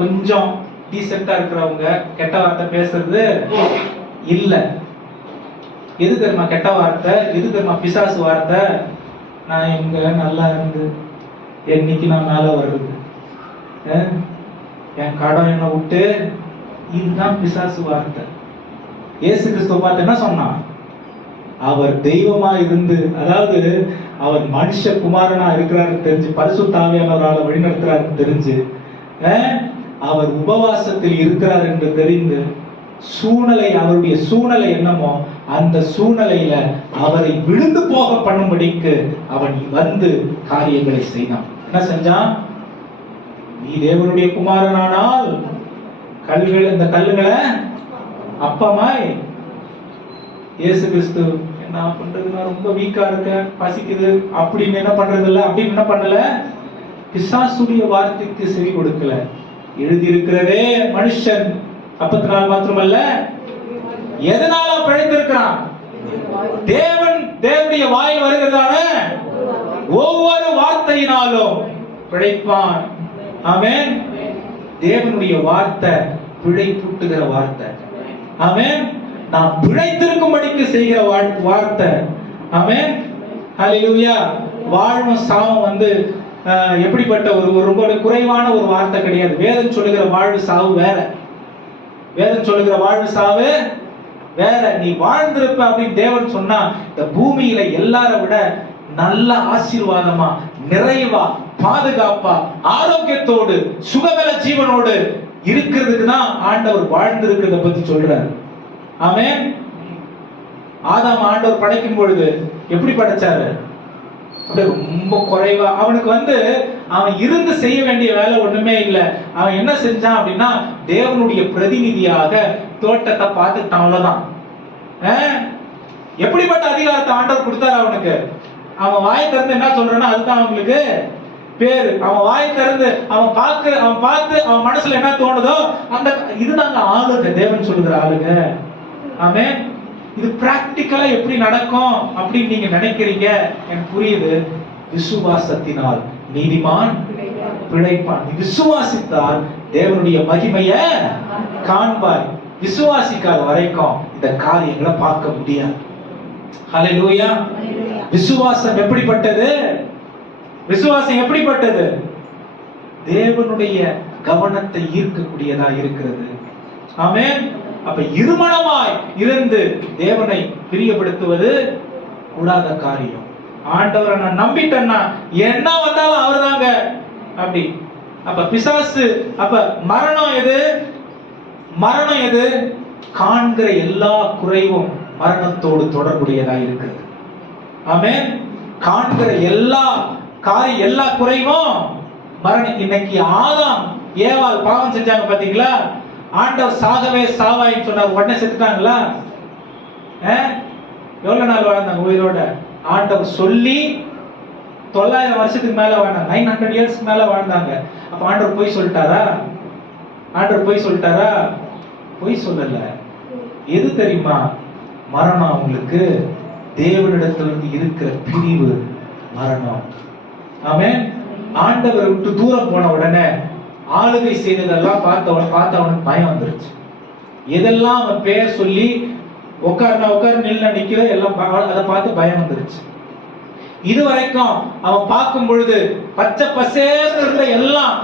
கொஞ்சம் டீசென்ட்டா இருக்கிறவங்க கெட்ட வார்த்தை பேசுறது இல்ல. எது தெரியுமா கெட்ட வார்த்தை? எது தெரியுமா பிசாசு வார்த்தை? நான் இங்க நல்லா இருந்து என்னைக்கு நான் மேல வர்றது? என் கடன் என்ன விட்டு, இதுதான் பிசாசு வார்த்தை. இயேசு கிறிஸ்துவ பார்த்து என்ன சொன்னான்? அவர் தெய்வமா இருந்து, அதாவது அவர் மனுஷ குமாரனா இருக்கிறாருன்னு தெரிஞ்சு, பரிசுத்த ஆவியானவரால வழிநடத்துறாருன்னு தெரிஞ்சு, அவர் உபவாசத்தில் இருக்கிறார் என்று தெரிந்து, சூழ்நிலை, அவருடைய சூழ்நிலை என்னமோ அந்த சூழ்நிலையில அவரை விழுந்து போக பண்ணும்படிக்கு அவன் வந்து காரியங்களை செய்தான். என்ன செஞ்சான்? நீ தேவனுடைய குமாரனானால் கல்கள், இந்த கல்லுகளை அப்பமாய். இயேசு கிறிஸ்து என்ன பண்றது, நான் ரொம்ப வீக்கா இருக்கேன், பசிக்குது அப்படின்னு என்ன பண்றது இல்ல, அப்படின்னு என்ன பண்ணல, பிசாசுடைய வார்த்தைக்கு செவி கொடுக்கல. எழுதியிருக்கிறதே மனுஷன் அப்பத்தினால் மாத்திரமல்ல, எதனால பிழைத்திருக்கிறான்? தேவனுடைய வாயில் வருகிறதான ஒவ்வொரு வார்த்தையினாலும் பிழைப்பான். ஆமென். தேவனுடைய வார்த்தை பிழைப்பூட்டுகிற வார்த்தை. ஆமென். நாம் பிழைத்திருக்கும்படிக்கு செய்கிற வார்த்தை. ஆமென். ஹல்லேலூயா. வாழ்வும் சாவும் வந்து எப்படிப்பட்ட ஒரு ரொம்ப குறைவான ஒரு வார்த்தை கிடையாது. வேதம் சொல்லுகிற வாழ்வு சாவு வேற. வேதம் சொல்லுகிற வாழ்வு சாவு வேற. நீ வாழ்ந்திருப்ப அப்படின்னு தேவன் சொன்னா, இந்த பூமியில எல்லார விட நல்ல ஆசீர்வாதமா, நிறைவா, பாதுகாப்பா, ஆரோக்கியத்தோடு, சுகபல ஜீவனோடு இருக்கிறதுக்கு தான் ஆண்டவர் வாழ்ந்திருக்கிறத பத்தி சொல்றாரு. ஆமென். ஆதாம் ஆண்டவர் படைக்கும் பொழுது எப்படி படைச்சாரு? ரொம்ப குறைவா. அவனுக்கு வந்து அவன் இருந்து செய்ய வேண்டிய வேலை ஒண்ணுமே இல்லை. அவன் என்ன செஞ்சான் அப்படின்னா, தேவனுடைய பிரதிநிதியாக தோட்டத்தை பார்த்துட்டான், அவ்வளவுதான். எப்படிப்பட்ட அதிகாரத்தை ஆண்டவர் கொடுத்தாரு அவனுக்கு? அவன் வாய் திறந்து என்ன சொல்றான்னா அதுதான் அவங்களுக்கு பேரு. அவன் வாய் திறந்து அவன் பார்த்து அவன் மனசுல என்ன தோணுதோ அந்த இதுதாங்க ஆளுங்க, தேவன் சொல்லுகிற ஆளுங்க. ஆமென். இது பிராக்டிக்கலா எப்படி நடக்கும் அப்படின்னு நீங்க நினைக்கிறீங்க, எனக்கு புரியுது. விசுவாசத்தினால் நீதிமான் பிழைப்பான். நீ விசுவாசித்தால் தேவனுடைய மகிமைய காண்பாய். விசுவாசிக்காத வரைக்கும் இந்த காரியங்களை பார்க்க முடியாது. ஹல்லேலூயா. விசுவாசம் எப்படிப்பட்டது? விசுவாசம் எப்படிப்பட்டது? தேவனுடைய கவனத்தை ஈர்க்கக்கூடியதா இருக்கிறது. ஆமென். அப்ப இருமனமாய் இருந்து தேவனை பிரியப்படுத்துவது கூடாத காரியம். ஆண்டவரை நான் நம்பிட்டேன்னா என்ன வந்தாலும் அவர் தாங்க அப்படி. அப்ப பிசாசு, அப்ப மரணம் எது? மரணம் எது? காண்கிற எல்லா குறைவும் மரணத்தோடு தொடர்புடையதா இருக்கிறது. ஆமென். காண்கிற எல்லா குறைவும் மரணம். இன்னைக்கு ஆதாம் ஏவாள் பாவம் செஞ்சாங்க பாத்தீங்களா? ஆண்டவர் சாகவே சாவாயின்னு சொன்னார், உடனே செத்துட்டாங்களா? எவ்வளவு நாள் வாழ்ந்தாங்க உயிரோட? ஆண்டவர் சொல்லி 900 வருஷத்துக்கு மேல வாழ்ந்தாங்க, 900 இயர்ஸ்க்கு மேல வாழ்ந்தாங்க. அப்ப ஆண்டவர் போய் சொல்லிட்டாரா? ஆண்டவர் போய் சொல்லிட்டாரா? போய் சொல்லல. எது தெரியுமா? மரணம் அவங்களுக்கு தேவனிடத்திலிருந்து இருக்கிற பிரிவு மரணம். ஆமென். ஆண்டவரை விட்டு தூரம் போன உடனே ஆளுகை செய்ததெல்லாம் பார்த்து அவனுக்கு பயம் வந்துருச்சு. எதெல்லாம் அவன் பேர் சொல்லி உட்காரு நில்ல நிக்கிற எல்லாம் அதை பார்த்து பயம் வந்துருச்சு. இதுவரைக்கும் அவன் பார்க்கும் பொழுது பச்சை பசேர்ந்து இருந்த எல்லாம்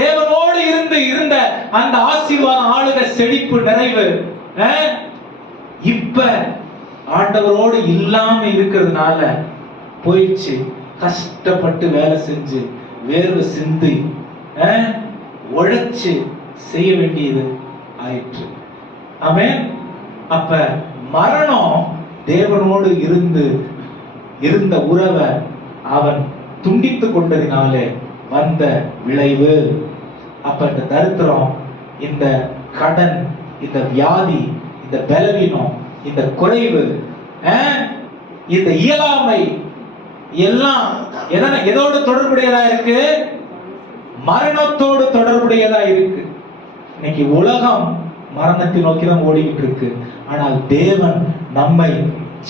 தேவனோடு இருந்த அந்த ஆசீர்வாதம், ஆளுகை, செழிப்பு, நிறைவு இப்ப ஆண்டவரோடு இல்லாம இருக்கிறதுனால போயிடுச்சு. கஷ்டப்பட்டு வேலை செஞ்சு வேர்வை சிந்தி உழைச்சு செய்ய வேண்டியது ஆயிற்று. ஆமென். அப்ப மரணம் தேவனோடு இருந்த உறவை அவன் துண்டித்து கொண்டதினாலே வந்த விளைவு. அப்ப இந்த தரித்திரம், இந்த கடன், இந்த வியாதி, இந்த பலவீனம், இந்த குறைவு, இந்த இயலாமை எல்லாம் எதோடு தொடர்புடையதா இருக்கு? மரணத்தோடு தொடர்புடையதா இருக்கு. இன்னைக்கு உலகம் மரணத்தை நோக்கி தான் ஓடிக்கிட்டு இருக்கு. ஆனால் தேவன் நம்மை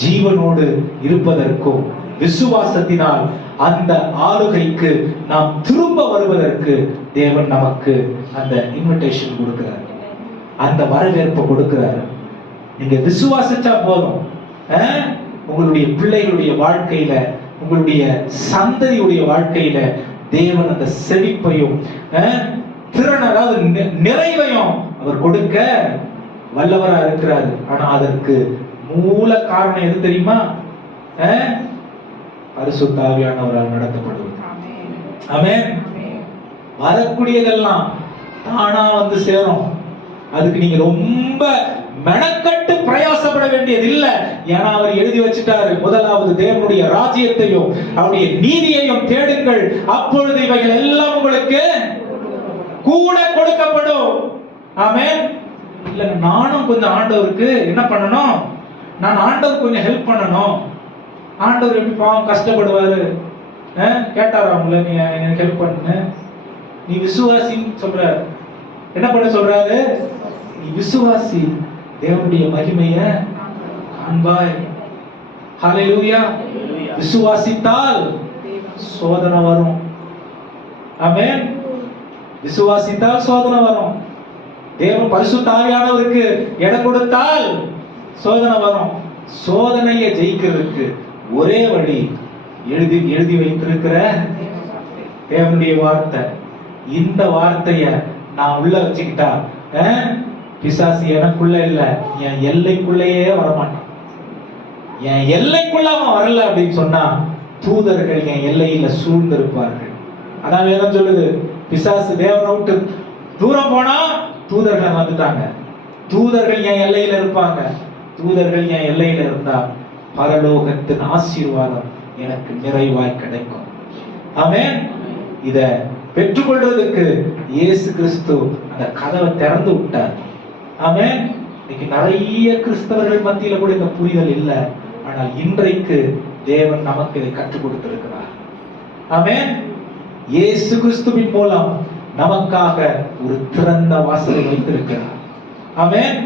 ஜீவனோடு இருப்பதற்கும் விசுவாசத்தினால் அந்த ஆளுகைக்கு நாம் திரும்ப வருவதற்கு தேவன் நமக்கு அந்த இன்விடேஷன் கொடுக்கிறார், அந்த வரவேற்பு கொடுக்கிறார். நீங்க விசுவாசிச்சா போதும். உங்களுடைய பிள்ளைகளுடைய வாழ்க்கையில, உங்களுடைய சந்ததியுடைய வாழ்க்கையில தேவன் அந்த செழிப்பையும் திறன், அதாவது நிறைவையும் அவர் கொடுக்க வல்லவரா இருக்கிறாரு. ஆனா அதற்கு மூல காரணம் எது தெரியுமா? பரிசுத்த ஆவியானவரால் நடத்தப்படுவது. ஆமென். வரக்கூடியதெல்லாம் தானா வந்து சேரும். அதுக்கு நீங்க ரொம்ப மெனக்கட்டு பிரயாசப்பட வேண்டியது இல்ல. ஏன்னா அவர் எழுதி வச்சுட்டாரு, முதலாவது தேவனுடைய ராஜ்யத்தையும் அவருடைய நீதியையும் தேடுங்கள், அப்பொழுது இவைகள் எல்லாம் உங்களுக்கு கூட கொடுக்கப்படும். ஆமென். இல்ல நானும் கொஞ்சம் ஆண்டவருக்கு என்ன பண்ணணும், நான் ஆண்டவர் கொஞ்சம் ஹெல்ப் பண்ணணும். ஆண்டவர் எப்படி பாவம் கஷ்டப்படுவாரு, கேட்டாரா அவங்கள நீ எனக்கு ஹெல்ப் பண்ணு, நீ விசுவாசின்னு சொல்ற, என்ன பண்ண சொல்றாரு, நீ விசுவாசி, தேவனுடைய மகிமைய காண்பாய். ஹல்லேலூயா. விசுவாசித்தால் சோதனை வரும். ஆமென். விசுவாசித்தால் சோதனை வரும். தேவன் பரிசுத்த ஆவியானவருக்கு இடம் கொடுத்தால் சோதனை வரும். சோதனையை ஜெயிக்கிறதுக்கு ஒரே வழி எழுதி வைத்திருக்கிற தேவனுடைய வார்த்தை. இந்த வார்த்தைய நான் உள்ள வச்சுக்கிட்டா பிசாசு எனக்குள்ள இல்ல, என் எல்லைக்குள்ளேயே வரமாட்டான். என் எல்லைக்குள்ள அவன் வரல அப்படின்னு சொன்னா தூதர்கள் என் எல்லையில சூழ்ந்திருப்பார்கள். அதான் வேதம் சொல்லுது, பிசாசு தேவனை விட்டு தூரம் போனா தூதர்கள் வந்துட்டாங்க. தூதர்கள் என் எல்லையில இருப்பாங்க. தூதர்கள் என் எல்லையில இருந்தா பரலோகத்தின் ஆசீர்வாதம் எனக்கு நிறைவாய் கிடைக்கும். ஆமென். இத பெற்றுக்கொள்றதுக்கு இயேசு கிறிஸ்து அந்த கதவை திறந்து விட்டார். ஆமென். இன்னைக்கு நிறைய கிறிஸ்தவர்கள் மத்தியில கூட இந்த புரிதல் இல்லை. ஆனால் இன்றைக்கு தேவன் நமக்கு இதை கற்றுக் கொடுத்திருக்கிறார். ஆமென். இயேசு கிறிஸ்துவின் மூலம் நமக்காக ஒரு திறந்த வாசலை வைத்திருக்கிறார். ஆமென்.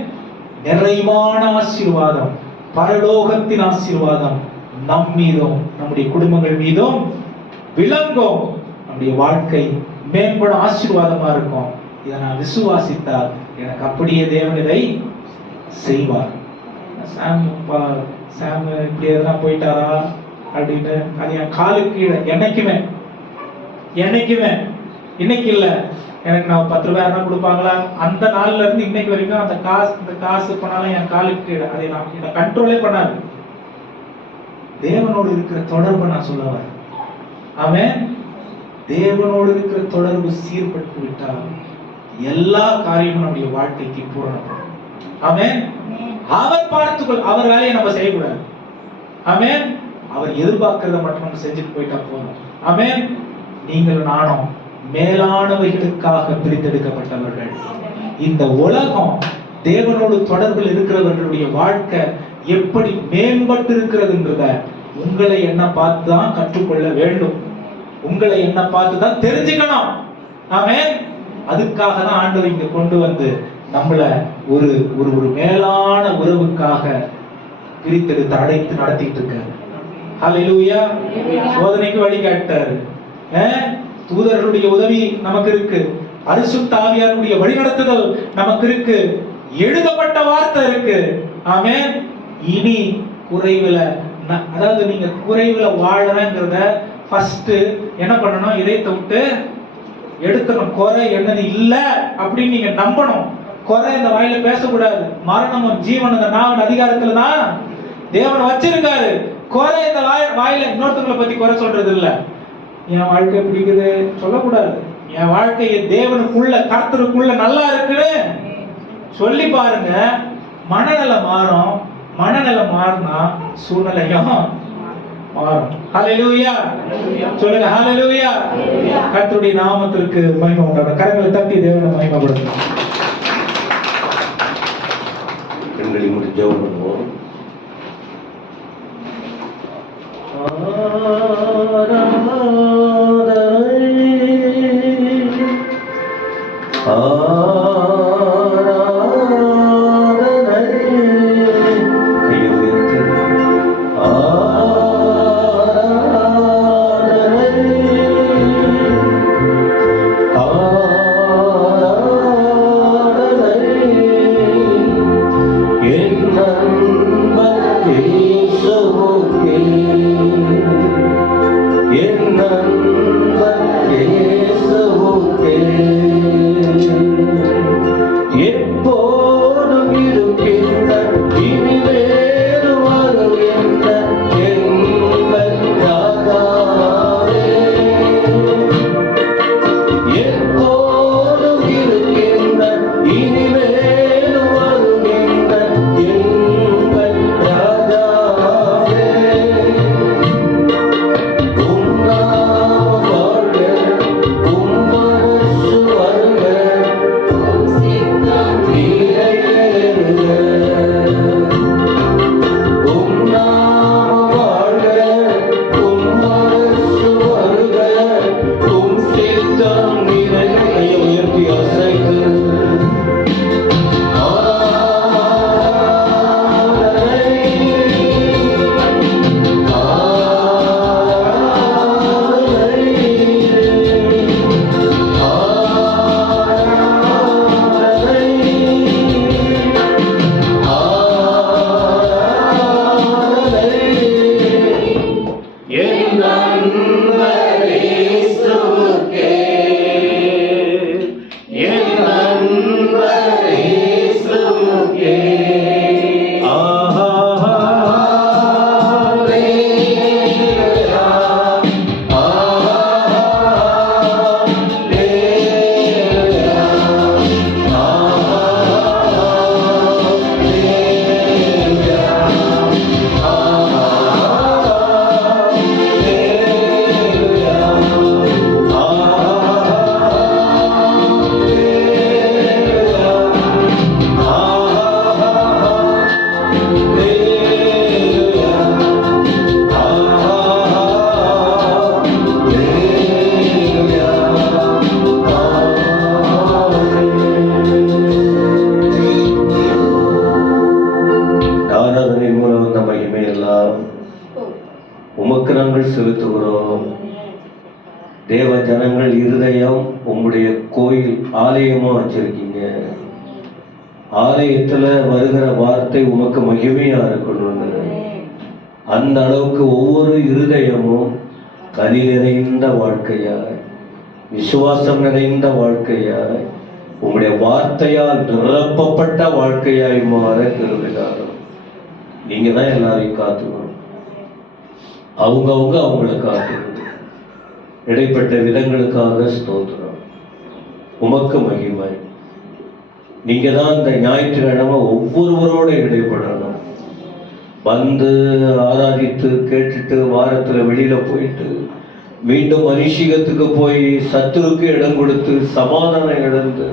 நிறைவான ஆசீர்வாதம், பரலோகத்தின் ஆசீர்வாதம் நம் மீதும் நம்முடைய குடும்பங்கள் மீதும் விளங்கும். நம்முடைய வாழ்க்கை மேம்பட ஆசீர்வாதமா இருக்கும். இதை நான் விசுவாசித்தால் எனக்கு அப்படியே தேவன் இதை செய்வார். சாம் இப்படி எதனா போயிட்டாரா அப்படின்னு அது என் காலுக்கு கீழே என்னைக்குமே இன்னைக்கு இல்ல, எனக்கு நான் 10 ரூபாய் கொடுப்பாங்களா, அந்த நாள்ல இருந்து இன்னைக்கு வரைக்கும் அந்த காசு பண்ணாலும் என் காலுக்கு கீழே அதை நான் கண்ட்ரோலே பண்ணாது. தேவனோடு இருக்கிற தொடர்பு நான் சொல்ல வரேன். ஆமென். தேவனோடு இருக்கிற தொடர்பு சீர்பட்டு விட்டால் எல்லா காரியமும் நம்முடைய வாழ்க்கைக்கு பூரணப்படும். ஆமென். அவர் பார்த்துக்கொள், அவர் வேலையை நம்ம செய்யக்கூடாது. ஆமென். அவர் எதிர்பார்க்கிறத மட்டும் நம்ம செஞ்சுட்டு போயிட்டா போதும். ஆமென். நீங்கள் நானும் மேலானவைகளுக்காக பிரித்தெடுக்கப்பட்டவர்கள். இந்த உலகம் தேவனோடு தொடர்பில் இருக்கிறவர்களுடைய வாழ்க்கை எப்படி மேம்பட்டு இருக்கிறதுன்றத உங்களை என்ன பார்த்து தான் கற்றுக்கொள்ள வேண்டும். உங்களை என்ன பார்த்து தான் தெரிஞ்சுக்கணும். ஆமென். அதுக்காக தான் ஆண்டவர் இங்க கொண்டு வந்து நம்மள ஒரு ஒரு ஒரு மேலான உறவுக்காக பிரித்தெடுத்து அடைத்து நடத்திட்டு இருக்காரு. ஹல்லேலூயா. சோதனைக்கு வழி காட்டாரு. தூதர்களுடைய உதவி நமக்கு இருக்கு. பரிசுத்த ஆவியாருடைய வழிநடத்துதல் நமக்கு இருக்கு. எழுதப்பட்ட வார்த்தை இருக்கு. ஆமென். இனி குறைவுல, அதாவது நீங்க குறைவுல வாழறங்கிறத ஃபர்ஸ்ட் என்ன பண்ணணும், இதயத்தை விட்டு எடுக்கணும். குறை என்னது இல்ல அப்படின்னு நீங்க நம்பணும். குறை இந்த வாயில பேசக்கூடாது. மரணமும் ஜீவனும் இந்த நாவின் அதிகாரத்துல தான் தேவன் வச்சிருக்காரு. குறை இந்த வாயில இன்னொருத்தவங்களை பத்தி குறை சொல்றது இல்ல. என் வாழ்க்கை பிடிக்குது சொல்லக்கூடாது. என் வாழ்க்கையை தேவனுக்குள்ள கர்த்தருக்குள்ள நல்லா இருக்குன்னு சொல்லி பாருங்க. மனநல மாறும். மனநல மாறினா சூழ்நிலையும் மாறும். ஹல்லேலூயா. சொல்லுங்க ஹல்லேலூயா. கர்த்தருடைய நாமத்திற்கு மகிமை உண்டாகட்டும். கரங்களை தட்டி தேவனை மகிமைப்படுத்துங்க. கண்களை மூடி ஜெபம் பண்ணுவோம். என்ன உமக்கு நாங்கள் செலுத்துகிறோம். தேவ ஜனங்கள் இருதயம் உம்முடைய கோயில் ஆலயமா வச்சிருக்கீங்க. ஆலயத்துல வருகிற வார்த்தை உமக்கு மகிமையா இருக்கணும்னு அந்த அளவுக்கு ஒவ்வொரு இருதயமும் கனி நிறைந்த வாழ்க்கையாய், விசுவாசம் நிறைந்த வாழ்க்கையாய், உம்முடைய வார்த்தையால் நிரப்பப்பட்ட வாழ்க்கையாய் மாற கிருபையாகும். நீங்க தான் எல்லாரையும் காத்துக்கணும். அவங்கவுங்க அவங்கள காத்துக்கணும். இடைப்பட்ட விதங்களுக்காக ஸ்தோத்திரம். உமக்கு மகிமை. நீங்க தான் இந்த ஞாயிற்றுக்கிழமை ஒவ்வொருவரோட இடைப்படணும். வந்து ஆராதித்து கேட்டுட்டு வாரத்துல வெளியில போயிட்டு மீண்டும் அரிசிகத்துக்கு போய் சத்துருக்கு இடம் கொடுத்து சமாதானம் இழந்து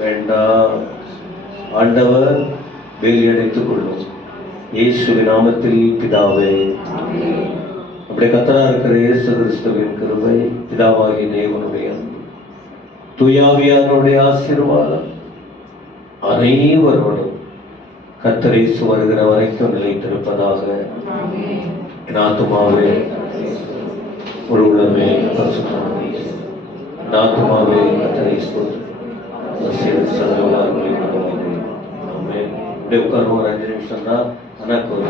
வேண்டாம். ஆண்டவர் வேலி அடைத்துக் கொள்ளும். இயேசுவின் நாமத்தில் பிதாவே. அப்படியே கர்த்தரா இருக்கிற இயேசு கிறிஸ்துவின் கிருபை, பிதாவாகிய தேவனுடைய அன்பு, தூயாவியானுடைய ஆசீர்வாதம் அனைவரோடும் கர்த்தர் இயேசு வருகிற வரைக்கும் நிலைத்திருப்பதாக. என் ஆத்துமாவே ஒரு உள்ளமே பரிசுத்தமானே, என் ஆத்துமாவே கர்த்தரை ஸ்தோத்திரி. உட்கார்ந்து ஒரு 5 நிமிஷம் தான். எனக்கு ஒரு